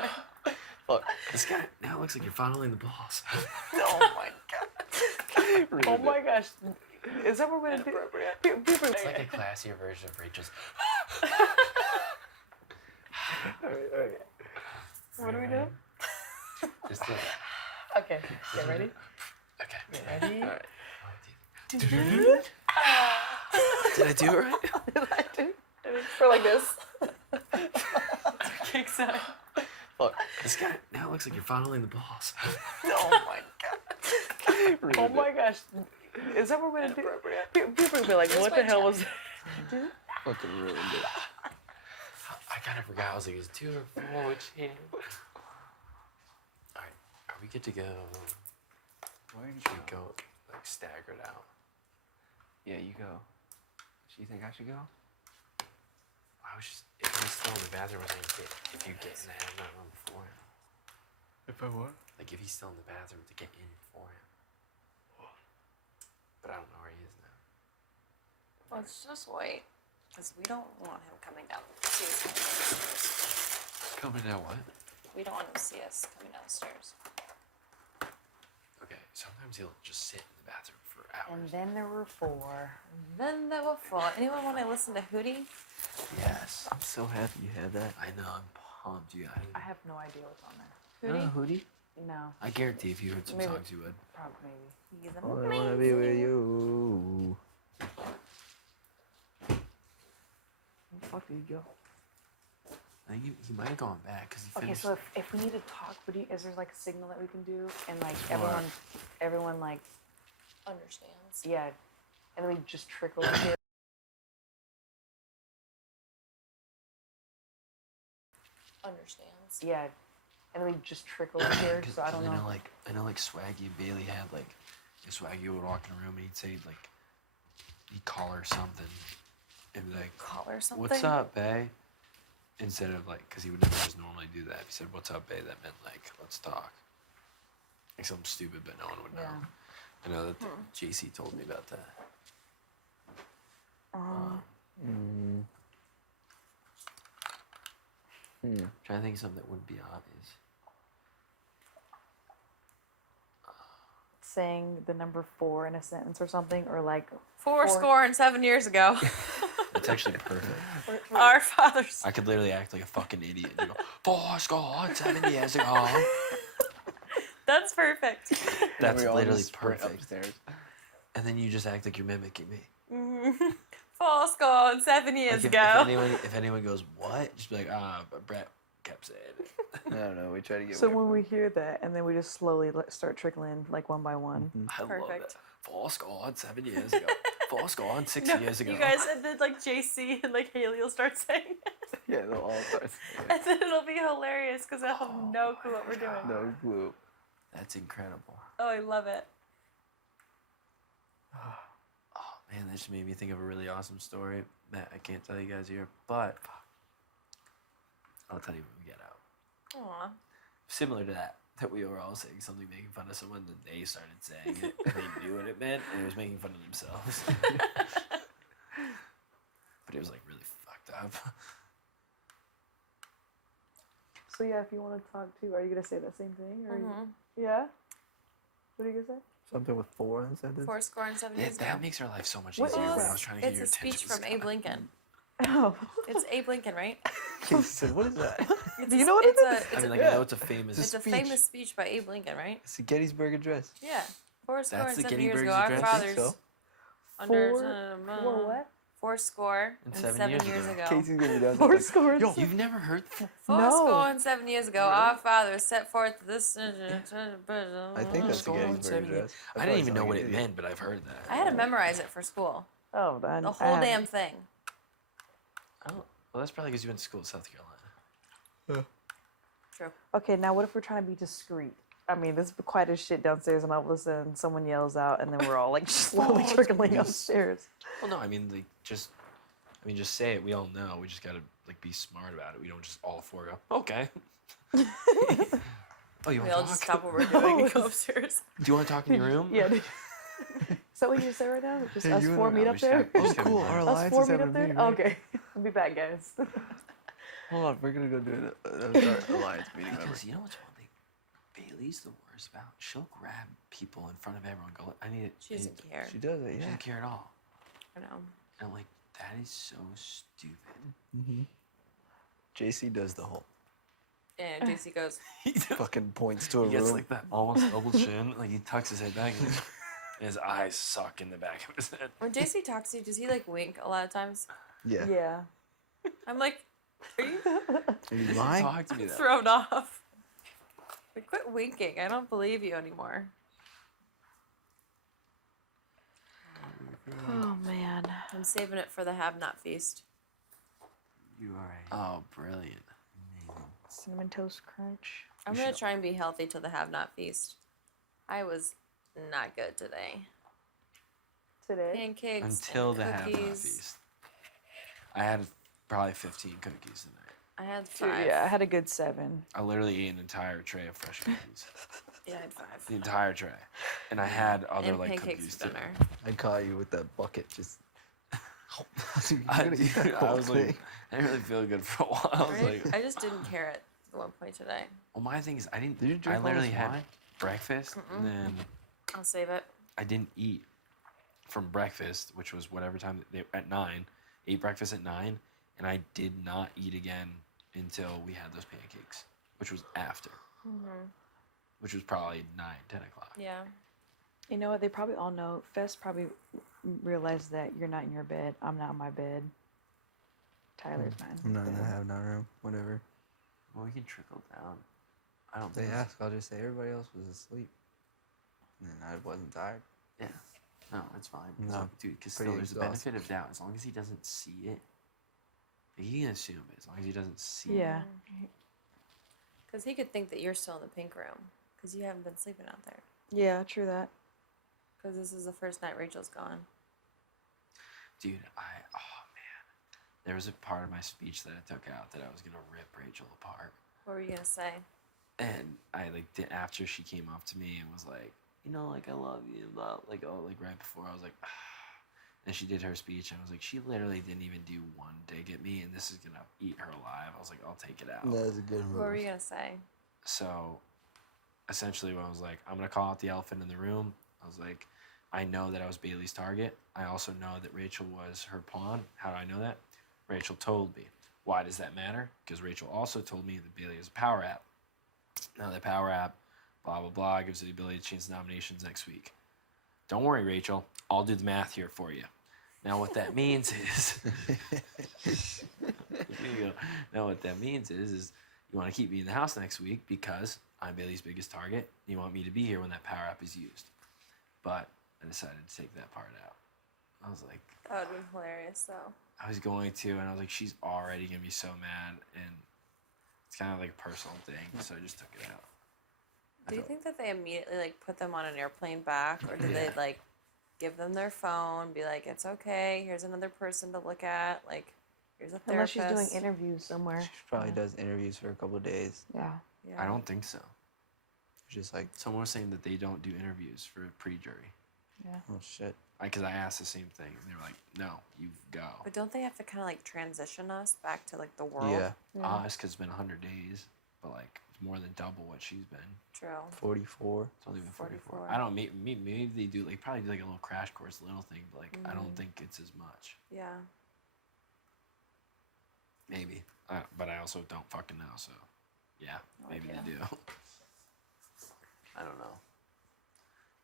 Look, this guy now looks like you're fondling the balls. Oh my god. Oh my gosh. Is that what we're gonna do? People It's like a classier version of Rachel's. Okay. What are we doing? Just do it. Okay, get ready. Okay. Get ready. All right. Did I do it right? For like this. Kick sign. Look, this guy now looks like you're fondling the balls. Oh my god. Oh my gosh. Is that what we're gonna do? People will be like, what the hell was that? Fucking ruined it. I kind of forgot. I was like, is 2 or 4? Which hand? Alright, are we good to go? Where did Should you we go like staggered out? Yeah, you go. Do you think I should go? I was just, if he's still in the bathroom, I think if you get in the have not room before him. If I what? Like if he's still in the bathroom to get in before him. But I don't know where he is now. Let's just wait. Because we don't want him coming down. See us coming down the stairs. Coming down what? We don't want him to see us coming down the stairs. Okay, sometimes he'll just sit in the bathroom for hours. And then there were 4. Then there were 4. Anyone want to listen to Hootie? Yes. I'm so happy you had that. I know, I'm pumped, you guys. I have no idea what's on there. Hootie? Hootie? No, I guarantee if you heard some Maybe. songs, you would. probably maybe. He's I wanna be with amazing. you. Where the fuck did he go? I think he might have gone back because he Okay, finished. so if we need to talk, is there like a signal that we can do? And like Sure. everyone like, Understands. yeah. And then we just trickle into understands. Yeah, and then we just trickle in here, 'Cause- so I 'cause don't know. I know, like Swaggy and Bailey had like, if Swaggy would walk in a room and he'd say like, he'd call her something, and be like, Call her something. "What's up, bae?" Instead of like, because he would never just normally do that. If he said, "What's up, bae?" That meant like, "Let's talk." Like something stupid, but no one would know. Yeah. I know that JC told me about that. Trying to think of something that wouldn't be obvious. Saying the number 4 in a sentence or something, or like Four score and 7 years ago. That's actually perfect. Our fathers. I could literally act like a fucking idiot and go, 4 years ago. That's perfect. That's We all literally just sprint perfect. upstairs. And then you just act like you're mimicking me. 7 years Like ago. if anyone goes, what? Just be like, but Brett kept saying it. No, we try to get. So away when from we hear that, and then we just slowly start trickling like one by one. I love Perfect. it. 7 years ago. 6 No, years ago. you guys, and then like JC and like Haley will start saying it. it. Yeah, they'll all start saying And then it'll be hilarious because they'll have no clue what we're doing. it. No clue. That's incredible. Oh, I love it. Oh man, that just made me think of a really awesome story that I can't tell you guys here, but I'll tell you when we get out. Aw. Similar to that we were all saying something making fun of someone, then they started saying it, and they knew what it meant, and it was making fun of themselves. But it was like really fucked up. So yeah, if you want to talk to, are you gonna say the same thing? Or Mhm. yeah? What are you gonna say? Something with 4 in a sentence. 4 and 7 Yeah, years ago. that makes our life so much What easier is when that? I was trying to get It's your a speech attention. from Abe Scott. Lincoln. Oh, It's Abe Lincoln, right? Casey said, "What is that?" Do you know what it it's is? a, it's I mean, a, like, I know it's a famous. it's a speech. famous speech by Abe Lincoln, right? It's the Gettysburg Address. Yeah. 4 That's the 7 years Gettysburg ago, our Address? I think fathers so. under 4 what? 4 And and 7 7 years years ago. ago. Casey's gonna be done. 4 like, scores. Yo, You've never heard that? 4 No. and 7 years ago, our fathers set forth this. I think that's the Score on Gettysburg 7 Address. I didn't even know what it meant, but I've heard that. I had to memorize it for school. Oh, then The whole damn thing. Oh, well, that's probably because you went to school in South Carolina. True. Okay, now what if we're trying to be discreet? I mean, this is quite as shit downstairs, and all of a sudden someone yells out, and then we're all like slowly trickling upstairs. Well, no, I mean, like, just say it. We all know. We just gotta like be smart about it. We don't just all 4 go, okay. Oh, you We want all to just talk? stop what we're doing and go upstairs. Do you want to talk in your room? Yeah. Is that what you say right now? Just Hey, us you 4 and- meet No, up we just there? got- we Oh, just got cool. one. Our Us alliance 4 is meet having up a there? meeting. Right? Okay. I'll be back, guys. Hold on, we're gonna go do our alliance meeting. Remember? Because you know what's one thing Bailey's the worst about? She'll grab people in front of everyone. Go, I need it. She doesn't care. She does it. She Yeah. doesn't care at all. I know. And I'm like, that is so stupid. JC does the whole And JC goes, fucking points to a He gets room. like that almost double chin. Like he tucks his head back and his eyes suck in the back of his head. when JC talks to you, does he like wink a lot of times? Yeah. Yeah. I'm like, are you Are you lying? Talk to me that. thrown off? Like, quit winking. I don't believe you anymore. Oh man. I'm saving it for the have not feast. You are Oh, brilliant. Cinnamon toast crunch. I'm You gonna should- try and be healthy to the have not feast. I was not good today. Today. Pancakes Until and the have not cookies. feast. I had probably 15 cookies tonight. I had Dude, 5. yeah, I had a good 7. I literally ate an entire tray of fresh cookies. Yeah, I had 5. The entire tray. And I had other And like pancakes cookies for too. dinner. I caught you with that bucket just. You're I, gonna eat that dude, I whole was thing. like, I didn't really feel good for a while. I was Right? like, I just didn't care at one point today. well, my thing is, I didn't. Did you drink I all literally this had wine? breakfast, and then I'll save it. I didn't eat from breakfast, which was whatever time at 9. Ate breakfast at 9, and I did not eat again until we had those pancakes, which was after, which was probably 9, 10 o'clock. Yeah. You know what? They probably all know. Fest probably realized that you're not in your bed. I'm not in my bed. Tyler's not in I'm his not in the bed. have not room. Whatever. Well, we can trickle down. I don't They think. ask, I'll just say everybody else was asleep. And then I wasn't tired. Yeah. No, it's fine. No, Dude, because pretty still, there's the exhausted. benefit of doubt. As long as he doesn't see it, he can assume it. As long as he doesn't see it. Yeah. Because he could think that you're still in the pink room because you haven't been sleeping out there. Yeah, true that. Because this is the first night Rachel's gone. Dude, oh man, there was a part of my speech that I took out that I was gonna rip Rachel apart, What were you gonna say? and I like did after she came up to me and was like, you know, like I love you, blah, like like right before I was like, and she did her speech and I was like, she literally didn't even do one dig at me, and this is gonna eat her alive. I was like, I'll take it out. That's a good What were move. you gonna say? So essentially when I was like, I'm gonna call out the elephant in the room, I was like, I know that I was Bailey's target. I also know that Rachel was her pawn. How do I know that? Rachel told me. Why does that matter? Because Rachel also told me that Bailey is a power app. Now that power app, blah blah blah, gives you the ability to change the nominations next week. Don't worry, Rachel, I'll do the math here for you. Now what that means is now what that means is you want to keep me in the house next week because I'm Bailey's biggest target. You want me to be here when that power app is used. But I decided to take that part out. I was like, That would be hilarious, though. I was going to, and I was like, she's already gonna be so mad, and it's kind of like a personal thing, so I just took it out. I Do you felt- think that they immediately like put them on an airplane back, or did they Yeah. like give them their phone, be like, "It's okay. Here's another person to look at. Like, here's a Unless therapist." she's doing interviews somewhere. She probably does interviews for a couple of days. Yeah. Yeah. I don't think so. Just like, Someone was saying that they don't do interviews for pre-jury. oh shit. Because I asked the same thing, and they were like, "No, you go." But don't they have to kind of like transition us back to like the world? Yeah, It's because it's been 100 days, but like it's more than double what she's been. True. 44. It's only been 44. 44. I don't. Maybe they do like probably do like a little crash course, little thing, but like I don't Mhm. think it's as much. Yeah. Maybe, but I also don't fucking know. So, yeah, No maybe idea. they do. I don't know.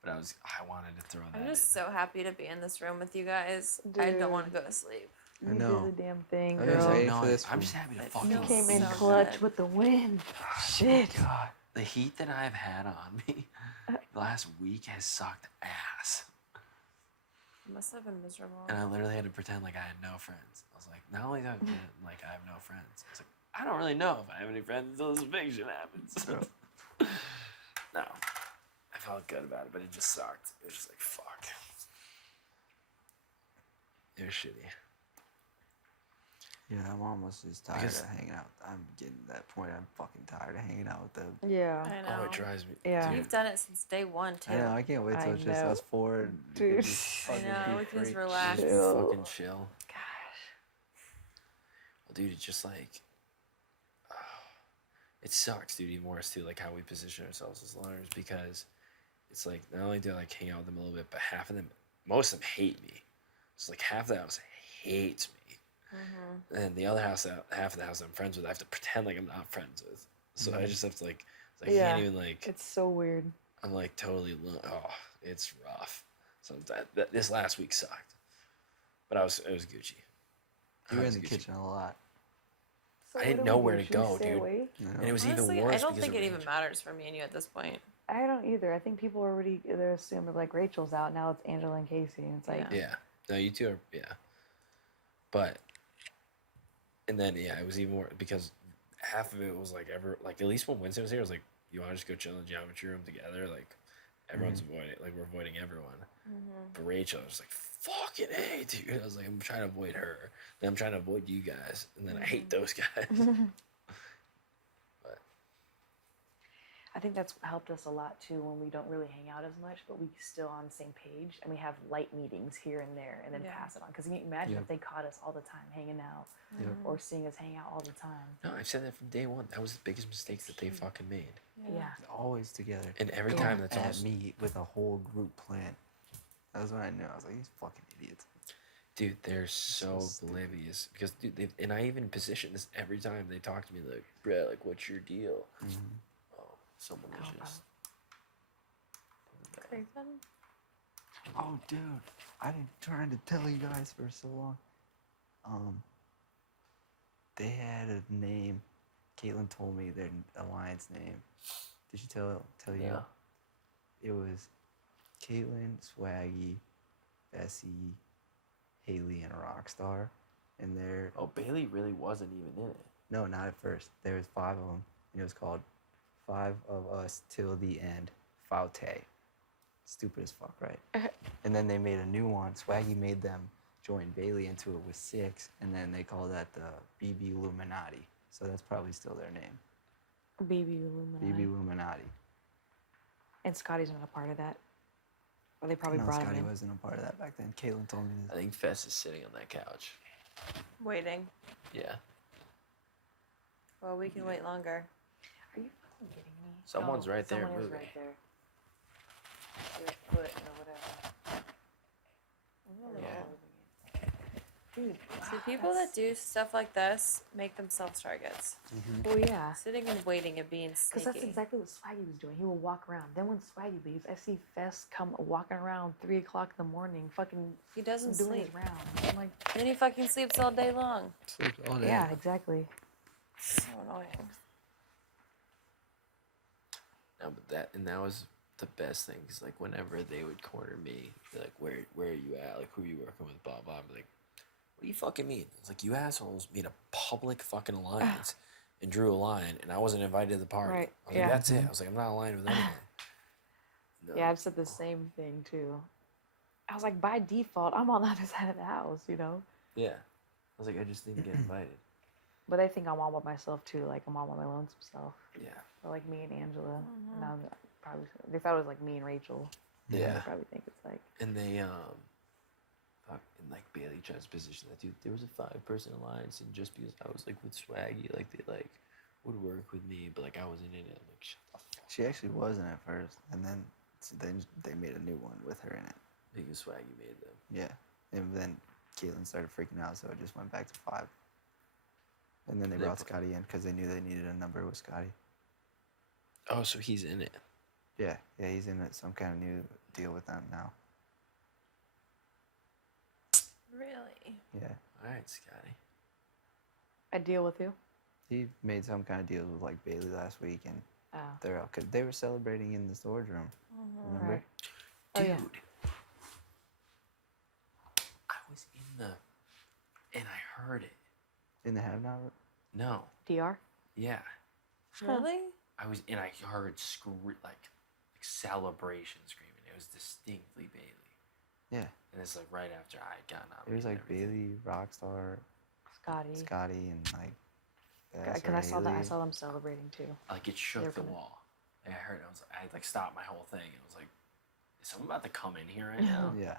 But I wanted to throw that. I'm just in. so happy to be in this room with you guys. I don't want to go to sleep. I You know. did the damn thing, I was girl. waiting No, for this I'm one. just happy to It fucking. You feels came in so clutch good. with the win. Shit. God, the heat that I've had on me the last week has sucked ass. It must have been miserable. And I literally had to pretend like I had no friends. I was like, not only that, like I have no friends. I was like, I don't really know if I have any friends until this big shit happens. No, I felt good about it, but it just sucked. It was just like, fuck. It was shitty. Yeah, I'm almost just tired Because- of hanging out. I'm getting to that point. I'm fucking tired of hanging out with them. Yeah. I know. Oh, it drives me. Yeah. Dude, You've done it since day one too. I know. I can't wait till I it's just know. us four. And we can Dude. just I fucking know, be we can just free. relax. just Chill. fucking chill. Gosh. Well, dude, it's just like, it sucks, dude. Even worse too, like how we position ourselves as learners, because it's like not only do I like hang out with them a little bit, but half of them, most of them hate me. It's like half the house hates me, Mm-hmm. and the other half of the house I'm friends with, I have to pretend like I'm not friends with. So I Mhm. just have to like, I Yeah. can't even like. It's so weird. I'm like totally. Oh, it's rough. So this last week sucked, but it was Gucci. You were I in was the Gucci. kitchen a lot. So I what didn't do know we where do? to Should we go, stay dude. awake? You know? And it was Honestly, even worse. I don't because think of it even Rachel. matters for me and you at this point. I don't either. I think people already they're assuming like Rachel's out now. It's Angela and Casey, and it's like Yeah. Yeah. No, you two are. Yeah. But. And then yeah, it was even more because half of it was like at least when Winston was here, I was like, you want to just go chill in the geometry room together? Like, everyone's avoiding. Like we're avoiding everyone. Mm-hmm. But Rachel was like, fucking hey, dude. I was like, I'm trying to avoid her. Then I'm trying to avoid you guys, and then I hate those guys. But I think that's helped us a lot too when we don't really hang out as much, but we still on the same page and we have light meetings here and there, and then Yeah. pass it on. Because you can imagine Yep. if they caught us all the time hanging out Yep. or seeing us hang out all the time. no, I've said that from day one. That was the biggest mistake that they fucking made. Yeah. Always together. And every Yeah. time that's at also, me with a whole group plan. That was when I knew. I was like, these fucking idiots. dude, they're so stupid. oblivious because dude, and I even position this every time they talk to me like, bruh, like, what's your deal? Mm-hmm. Oh, so malicious. Craven? Oh, dude, I've been trying to tell you guys for so long. They had a name. Caitlin told me their alliance name. Did she tell you? Yeah. It was Caitlin, Swaggy, Bessie, Haley, and Rockstar. And they're Oh, Bailey really wasn't even in it. no, not at first. There was 5 of them, and it was called 5 of us till the end. Faute. Stupid as fuck, right? And then they made a new one. Swaggy made them join Bailey into it with 6, and then they call that the BB Illuminati. So that's probably still their name. BB Illuminati. BB Illuminati. And Scotty's not a part of that. Or they probably No, brought Scotty him in. wasn't a part of that back then. Caitlin told me I this. think Fess is sitting on that couch. Waiting. Yeah. Well, we can wait longer. Are you fucking kidding me? Someone's right there Someone is moving. right there. Your foot or whatever. Yeah. Dude, See, people that do stuff like this make themselves targets. well, yeah. Sitting and waiting and being Because sneaky. that's exactly what Swaggy was doing. He will walk around. Then when Swaggy leaves, I see Fess come walking around 3 o'clock in the morning, fucking He doesn't doing sleep. his rounds. I'm like, Then he fucking sleeps all day long. Sleeps all day. yeah, exactly. So annoying. No, but that was the best thing. Cause like whenever they would corner me, they're like, where are you at? Like, who are you working with? Blah blah. I'd be like, what do you fucking mean? It's like, you assholes made a public fucking alliance and drew a line, and I wasn't invited to the party. Right, I was yeah. like, that's it. I was like, I'm not aligned with anyone. No. Yeah, I've said the same thing too. I was like, by default, I'm on the other side of the house, you know? Yeah. I was like, I just didn't get invited. But I think I'm all by myself too. Like, I'm all by my lonesome self. Yeah. Or like me and Angela. And I was probably, they thought it was like me and Rachel. Yeah. They probably think it's like, And they and like Bailey tries to position that dude. There was a 5-person alliance, and just because I was like with Swaggy, like they like would work with me, but like I wasn't in it. I'm like, shut the fuck. She actually wasn't at first, and then they made a new one with her in it. Because Swaggy made them. Yeah, and then Caitlin started freaking out, so it just went back to 5. And then they They brought put- Scotty in because they knew they needed a number with Scotty. Oh, so he's in it. Yeah, he's in some kind of new deal with them now. Really? Yeah, All right, Scotty. I deal with you. he made some kind of deals with like Bailey last week, and Oh. they're out because they were celebrating in the storage room. Remember? Right. Oh, Dude. yeah. I was in the, and I heard it. In the have not. No. DR? Yeah. Really? I was, and I heard like celebration screaming. It was distinctly Bailey. Yeah, And it's like right after I had gotten out. it was and like everything. Bailey, Rockstar, Scotty. Scotty, and like. Fess Because or I saw that. I Haley. saw them celebrating too. Like it shook They're the gonna- wall. Like, I heard it. I had like stopped my whole thing. And I was like, is someone about to come in here right now? Yeah.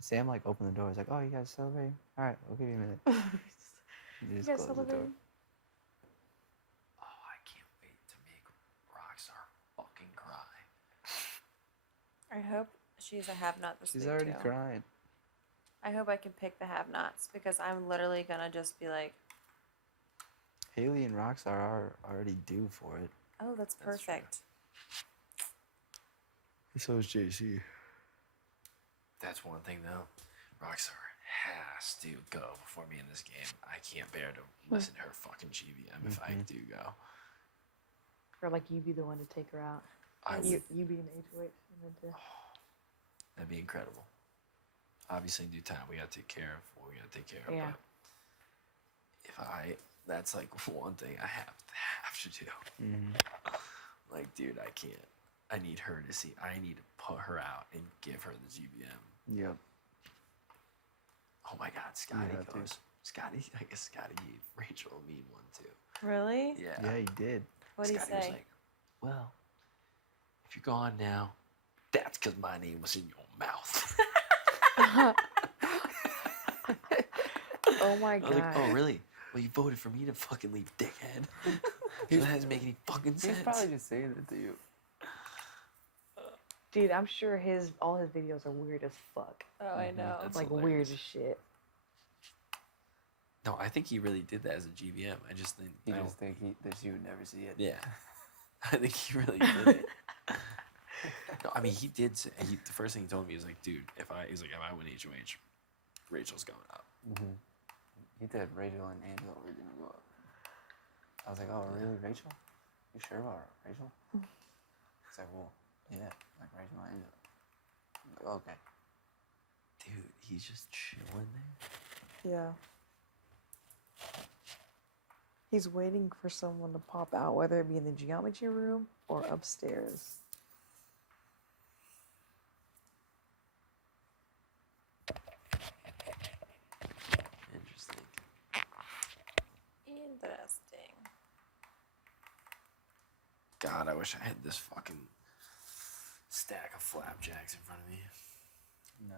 Sam like opened the door. He's like, "Oh, you guys celebrating? All right, we'll give you a minute." He You just guys closed the door. celebrating? Oh, I can't wait to make Rockstar fucking cry. I hope she's a have-not this She's week already too. crying. I hope I can pick the have-nots because I'm literally gonna just be like, Haley and Rockstar are already due for it. oh, that's That's true. perfect. So is JC. That's one thing though. Rockstar has to go before me in this game. I can't bear to listen to her fucking GBM if I do go. Or like you be the one to take her out. I You would, you be in HOH. And then to, that'd be incredible. Obviously in due time we gotta take care of what we gotta take care of. Yeah. But that's like one thing I have to do. Like, dude, I can't. I need her to see. I need to put her out and give her the GBM. Yep. Oh my God, Scotty have to. goes. Scotty, I guess Scotty gave Rachel a mean one too. Really? Yeah. Yeah, he did. What do you Scotty say? was like, well, if you're gone now, that's because my name was in your mouth. oh my I god. was like, oh, really? Well, you voted for me to fucking leave, dickhead. So that doesn't make any fucking sense. He's probably just saying it to you. Dude, I'm sure all his videos are weird as fuck. Oh, I know. That's like hilarious. weird as shit. No, I think he really did that as a GBM. I just think. You I just think that you would never see it. Yeah. I think he really did it. No, I mean, he did say, the first thing he told me was like, dude, if I win HOH, Rachel's going up. He did. Rachel and Angela were gonna go up. I was like, oh, really, Rachel? You sure about Rachel? He's like, well, yeah, like Rachel and Angela. I'm like, okay. Dude, he's just chilling there. Yeah. He's waiting for someone to pop out, whether it be in the geometry room or upstairs. Interesting. Interesting. God, I wish I had this fucking stack of flapjacks in front of me. No.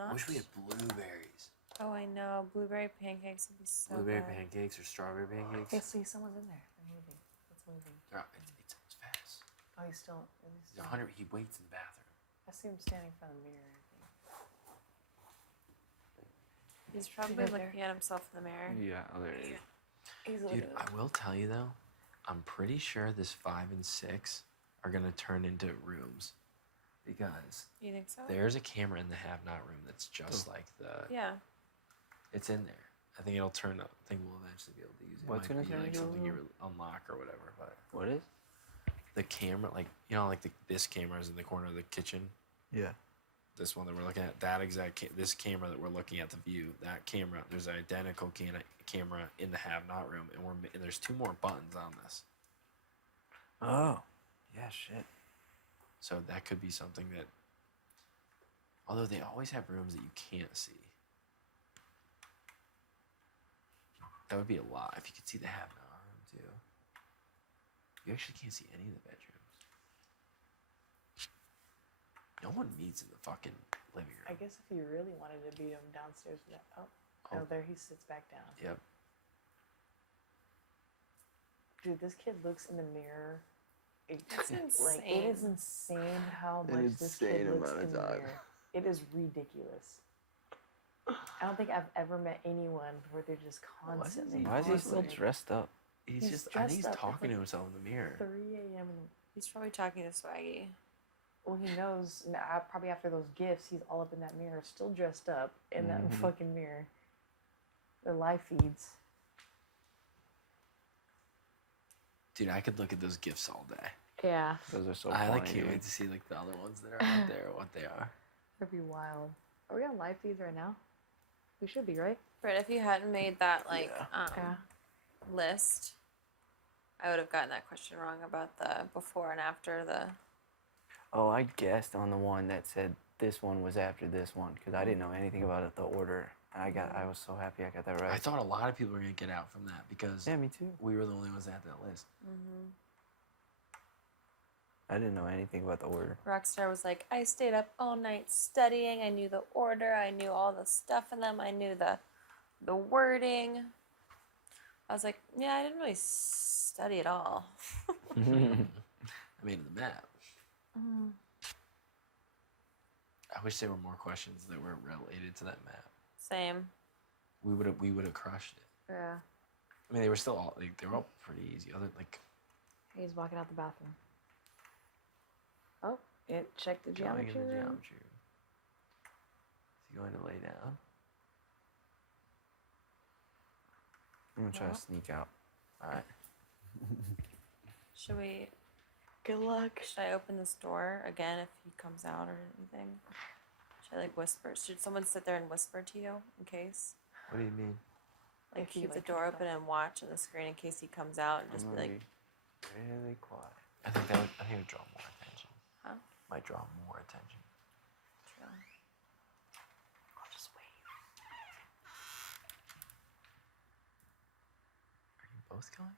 I Not. wish we had blueberries. Oh, I know. Blueberry pancakes would be so Blueberry good. pancakes or strawberry pancakes? Okay, see, someone's in there. They're moving. It's moving. It's fast. Oh, he's still. He's He's 100. He waits in the bathroom. I see him standing in front of the mirror. He's probably Right looking at himself in the mirror. Yeah, there it is. He's Dude, looking. I will tell you though, I'm pretty sure this 5 and 6 are gonna turn into rooms, because You think so? there's a camera in the have-not room that's just like the. Yeah. It's in there. I think it'll turn up. I think we'll eventually be able to use it. What's It might gonna be turn like into a something you room? unlock or whatever, but What is? the camera, like like this camera is in the corner of the kitchen. Yeah. This one that we're looking at, that exact this camera that we're looking at, the view, that camera, there's an identical camera in the have-not room, and there's 2 more buttons on this. Oh. Yeah. Shit. So that could be something that, although they always have rooms that you can't see. That would be a lot if you could see the have-not room too. You actually can't see any of the bedrooms. No one meets in the fucking living room. I guess if you really wanted to beat him downstairs, oh, Oh. there he sits back down. Yep. Dude, this kid looks in the mirror. That's Like it is insane how An much this kid insane looks amount of in the time. mirror. It is ridiculous. I don't think I've ever met anyone where they're just constantly. Why is he still constantly- dressed up? He's He's just, I dressed think he's up. It's talking to like himself in the mirror. 3 a.m. He's probably talking to Swaggy. Well, he knows. Probably after those gifts, he's all up in that mirror, still dressed up in that Mhm. fucking mirror. The live feeds. Dude, I could look at those gifts all day. Yeah, Those are so I funny. can't dude. wait to see like the other ones that are out there, what they are. that'd be wild. Are we on live feeds right now? We should be, right? Brett, if you hadn't made that Yeah. list, I would have gotten that question wrong about the before and after the. Oh, I guessed on the one that said this one was after this one because I didn't know anything about it, the order. And I was so happy I got that right. I thought a lot of people were gonna get out from that because Yeah, me too. we were the only ones that had that list. Mm-hmm. I didn't know anything about the order. Rockstar was like, I stayed up all night studying. I knew the order. I knew all the stuff in them. I knew the wording. I was like, yeah, I didn't really study at all. I made the map. I wish there were more questions that were related to that map. Same. We would have crushed it. Yeah. I mean, they were still all they were all pretty easy. Other like He's walking out the bathroom. Oh, it checked the going in geometry the room. geometry room. Is he going to lay down? I'm gonna try to sneak out. All right. Should we? Good luck. Should I open this door again if he comes out or anything? Should I like whisper? Should someone sit there and whisper to you in case? What do you mean? Like If he, keep the like, door comes open and watch on the screen in case he comes out and just I'm be gonna like, be really quiet. I think that would draw more attention. Huh? Might draw more attention. True. I'll just wait. Are you both going?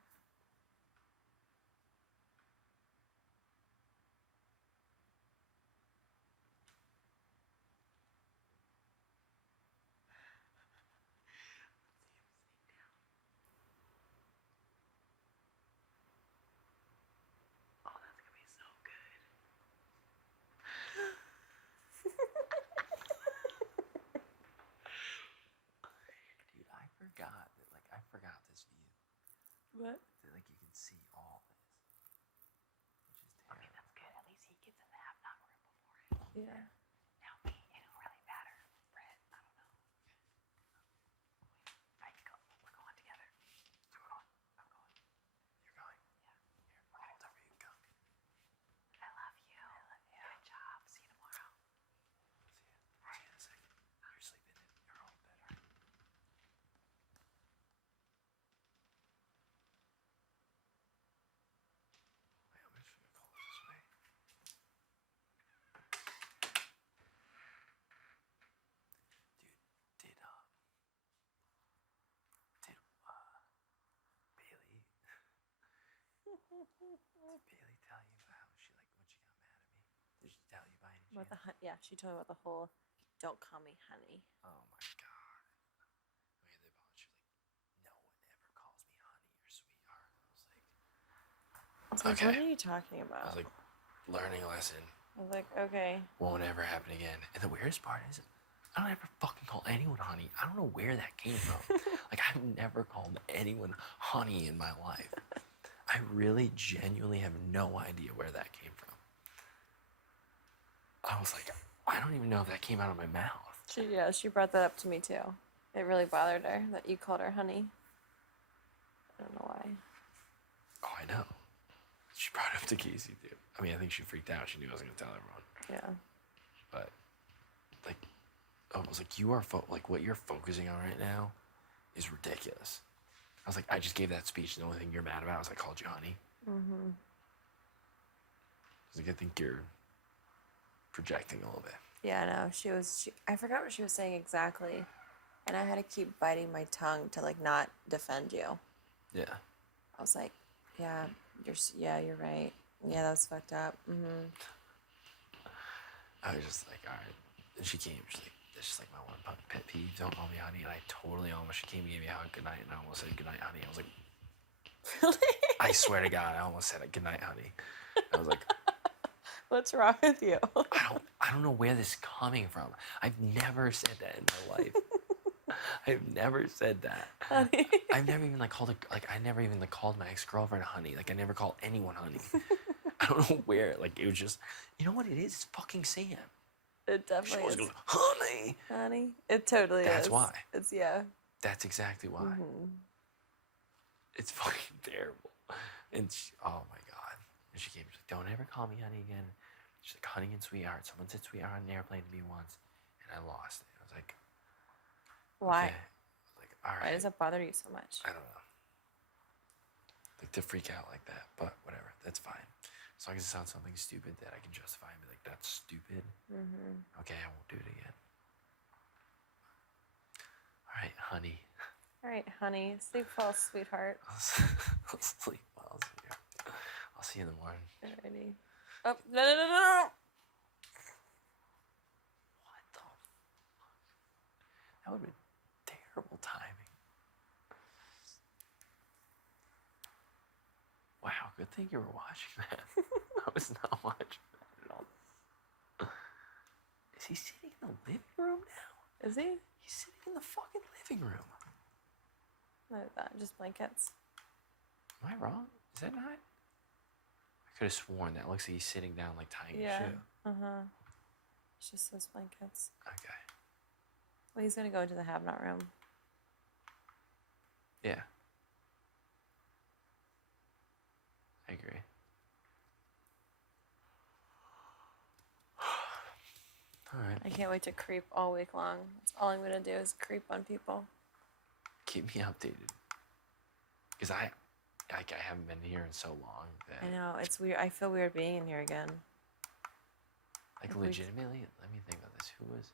Oh, that's gonna be so good. Dude, I forgot that. Like, I forgot this view. What? That like you can see all this, which is I mean, terrible. that's good. At least he gets in the have-not room before it. Yeah. Now me, it'll really matter. Brett, I don't know. I can go. We're going together. We're going. I'm going. You're going. Yeah. Here, we'll hold over you. Come. I love you. I love you. Good job. See you tomorrow. See you in a second. You're sleeping in your own bed, right? Bailey tell you about how she like when she got mad at me? Did she tell you by any About the chance? yeah, she told me about the whole "don't call me honey." Oh my god. We had the bond. She was like, no one ever calls me honey or sweetheart. I was like, I was like, Okay. what are you talking I about? was like, learning a lesson I was like, okay. won't ever happen again. And the weirdest part is, I don't ever fucking call anyone honey. I don't know where that came from. Like, I've never called anyone honey in my life. I really genuinely have no idea where that came from. I was like, I don't even know if that came out of my mouth. She brought that up to me too. It really bothered her that you called her honey. I don't know why. Oh, I know. She brought it up to Casey too. I mean, I think she freaked out. She knew I was gonna tell everyone. Yeah. But like, I was like, you are like what you're focusing on right now is ridiculous. I was like, I just gave that speech. And the only thing you're mad about is I called you honey. Mm-hmm. I was like, I think you're projecting a little bit. Yeah, no, I forgot what she was saying exactly, and I had to keep biting my tongue to like not defend you. Yeah. I was like, yeah, you're right. Yeah, that was fucked up. Mm-hmm. I was just like, all right. And she came. She's like, this is like my one pet peeve. Don't call me honey. And I totally almost. She came and gave me a hug. Good night. And I almost said good night, honey. I was like, Really? I swear to God, I almost said good night, honey. I was like, What's wrong with you? I don't know where this is coming from. I've never said that in my life. I've never said that. Honey. I've never even like called I never even like called my ex-girlfriend honey. Like I never called anyone honey. I don't know where. Like it was just, you know what it is? It's fucking Sam. It She definitely always is. goes, honey. Honey, it totally is. That's why. It's yeah. That's exactly why. Mm-hmm. It's fucking terrible. And she, oh my god. And she came. She's like, don't ever call me honey again. She's like, honey and sweetheart. Someone said sweetheart on an airplane to me once, and I lost it. I was like, Why? okay. I was like, all right. Why does that bother you so much? I don't know. Like to freak out like that, but whatever. That's fine. As long as it sounds something stupid that I can justify and be like, that's stupid. Mm-hmm. Okay, I won't do it again. All right, honey. All right, honey, sleep well, sweetheart. I'll sleep well. I'll see you in the morning. Alrighty. Oh no! What the fuck? That would have been terrible timing. Wow, good thing you were watching that. I was not watching that at all. Is he sitting in the living room now? Is he? He's sitting in the fucking living room. Like that, just blankets. Am I wrong? Is that not? I could have sworn that looks like he's sitting down like tying Yeah. a shoe. Uh-huh. It's just those blankets. Okay. Well, he's gonna go into the have-not room. Yeah. I agree. All right. I can't wait to creep all week long. That's all I'm gonna do is creep on people. Keep me updated. Because I haven't been here in so long that I know, it's weird. I feel weird being in here again. like If we- legitimately, let me think about this. Who was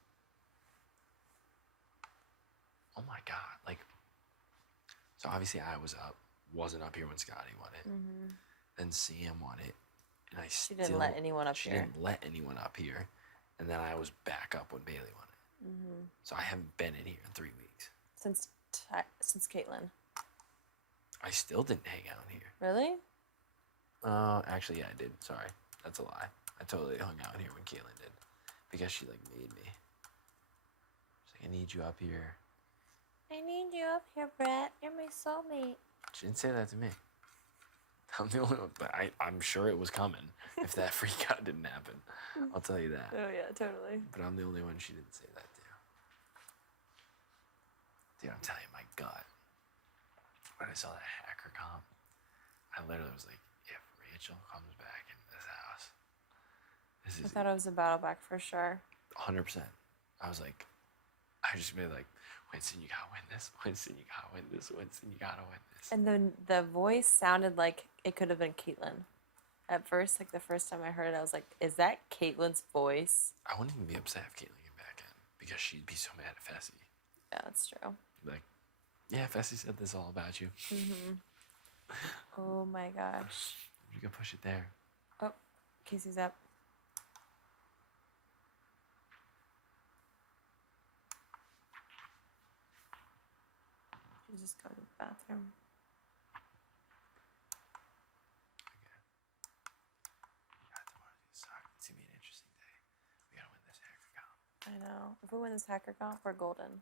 Oh my god, like so obviously I wasn't up here when Scotty won it. Mm-hmm. Then Sam won it. And I She still didn't let anyone up she here. didn't let anyone up here. And then I was back up when Bailey won it. Mm-hmm. So I haven't been in here in 3 weeks. Since Caitlin. I still didn't hang out in here. Really? Actually, yeah, I did. Sorry, that's a lie. I totally hung out here when Caitlin did, because she like made me. She's like, I need you up here. I need you up here, Brett. You're my soulmate. She didn't say that to me. I'm the only one, but I'm sure it was coming. If that freak out didn't happen, I'll tell you that. Oh yeah, totally. But I'm the only one she didn't say that to. Dude, I'm telling you, my gut. When I saw that hacker comp, I literally was like, if Rachel comes back in this house, this I is thought it was a battle back for sure. 100%. I was like, I just made like, Winston, you gotta win this. Winston, you gotta win this. Winston, you gotta win this. And then the voice sounded like it could have been Caitlin. At first, like the first time I heard it, I was like, is that Caitlin's voice? I wouldn't even be upset if Caitlyn came back in, because she'd be so mad at Fessy. Yeah, that's true. Like, yeah, Fessy said this all about you. Mm-hmm. Oh my gosh. You can push it there. Oh, Casey's up. She's just going to the bathroom. It's gonna be an interesting day. We gotta win this hacker comp. I know. If we win this hacker comp, we're golden.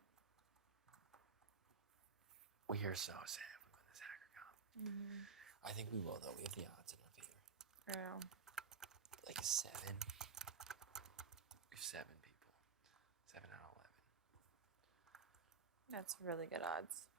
We are so sad if we win this hacker comp. I think we will though. We have the odds in our favor. I know. Like a 7. We have 7 people. 7 out of 11. That's really good odds.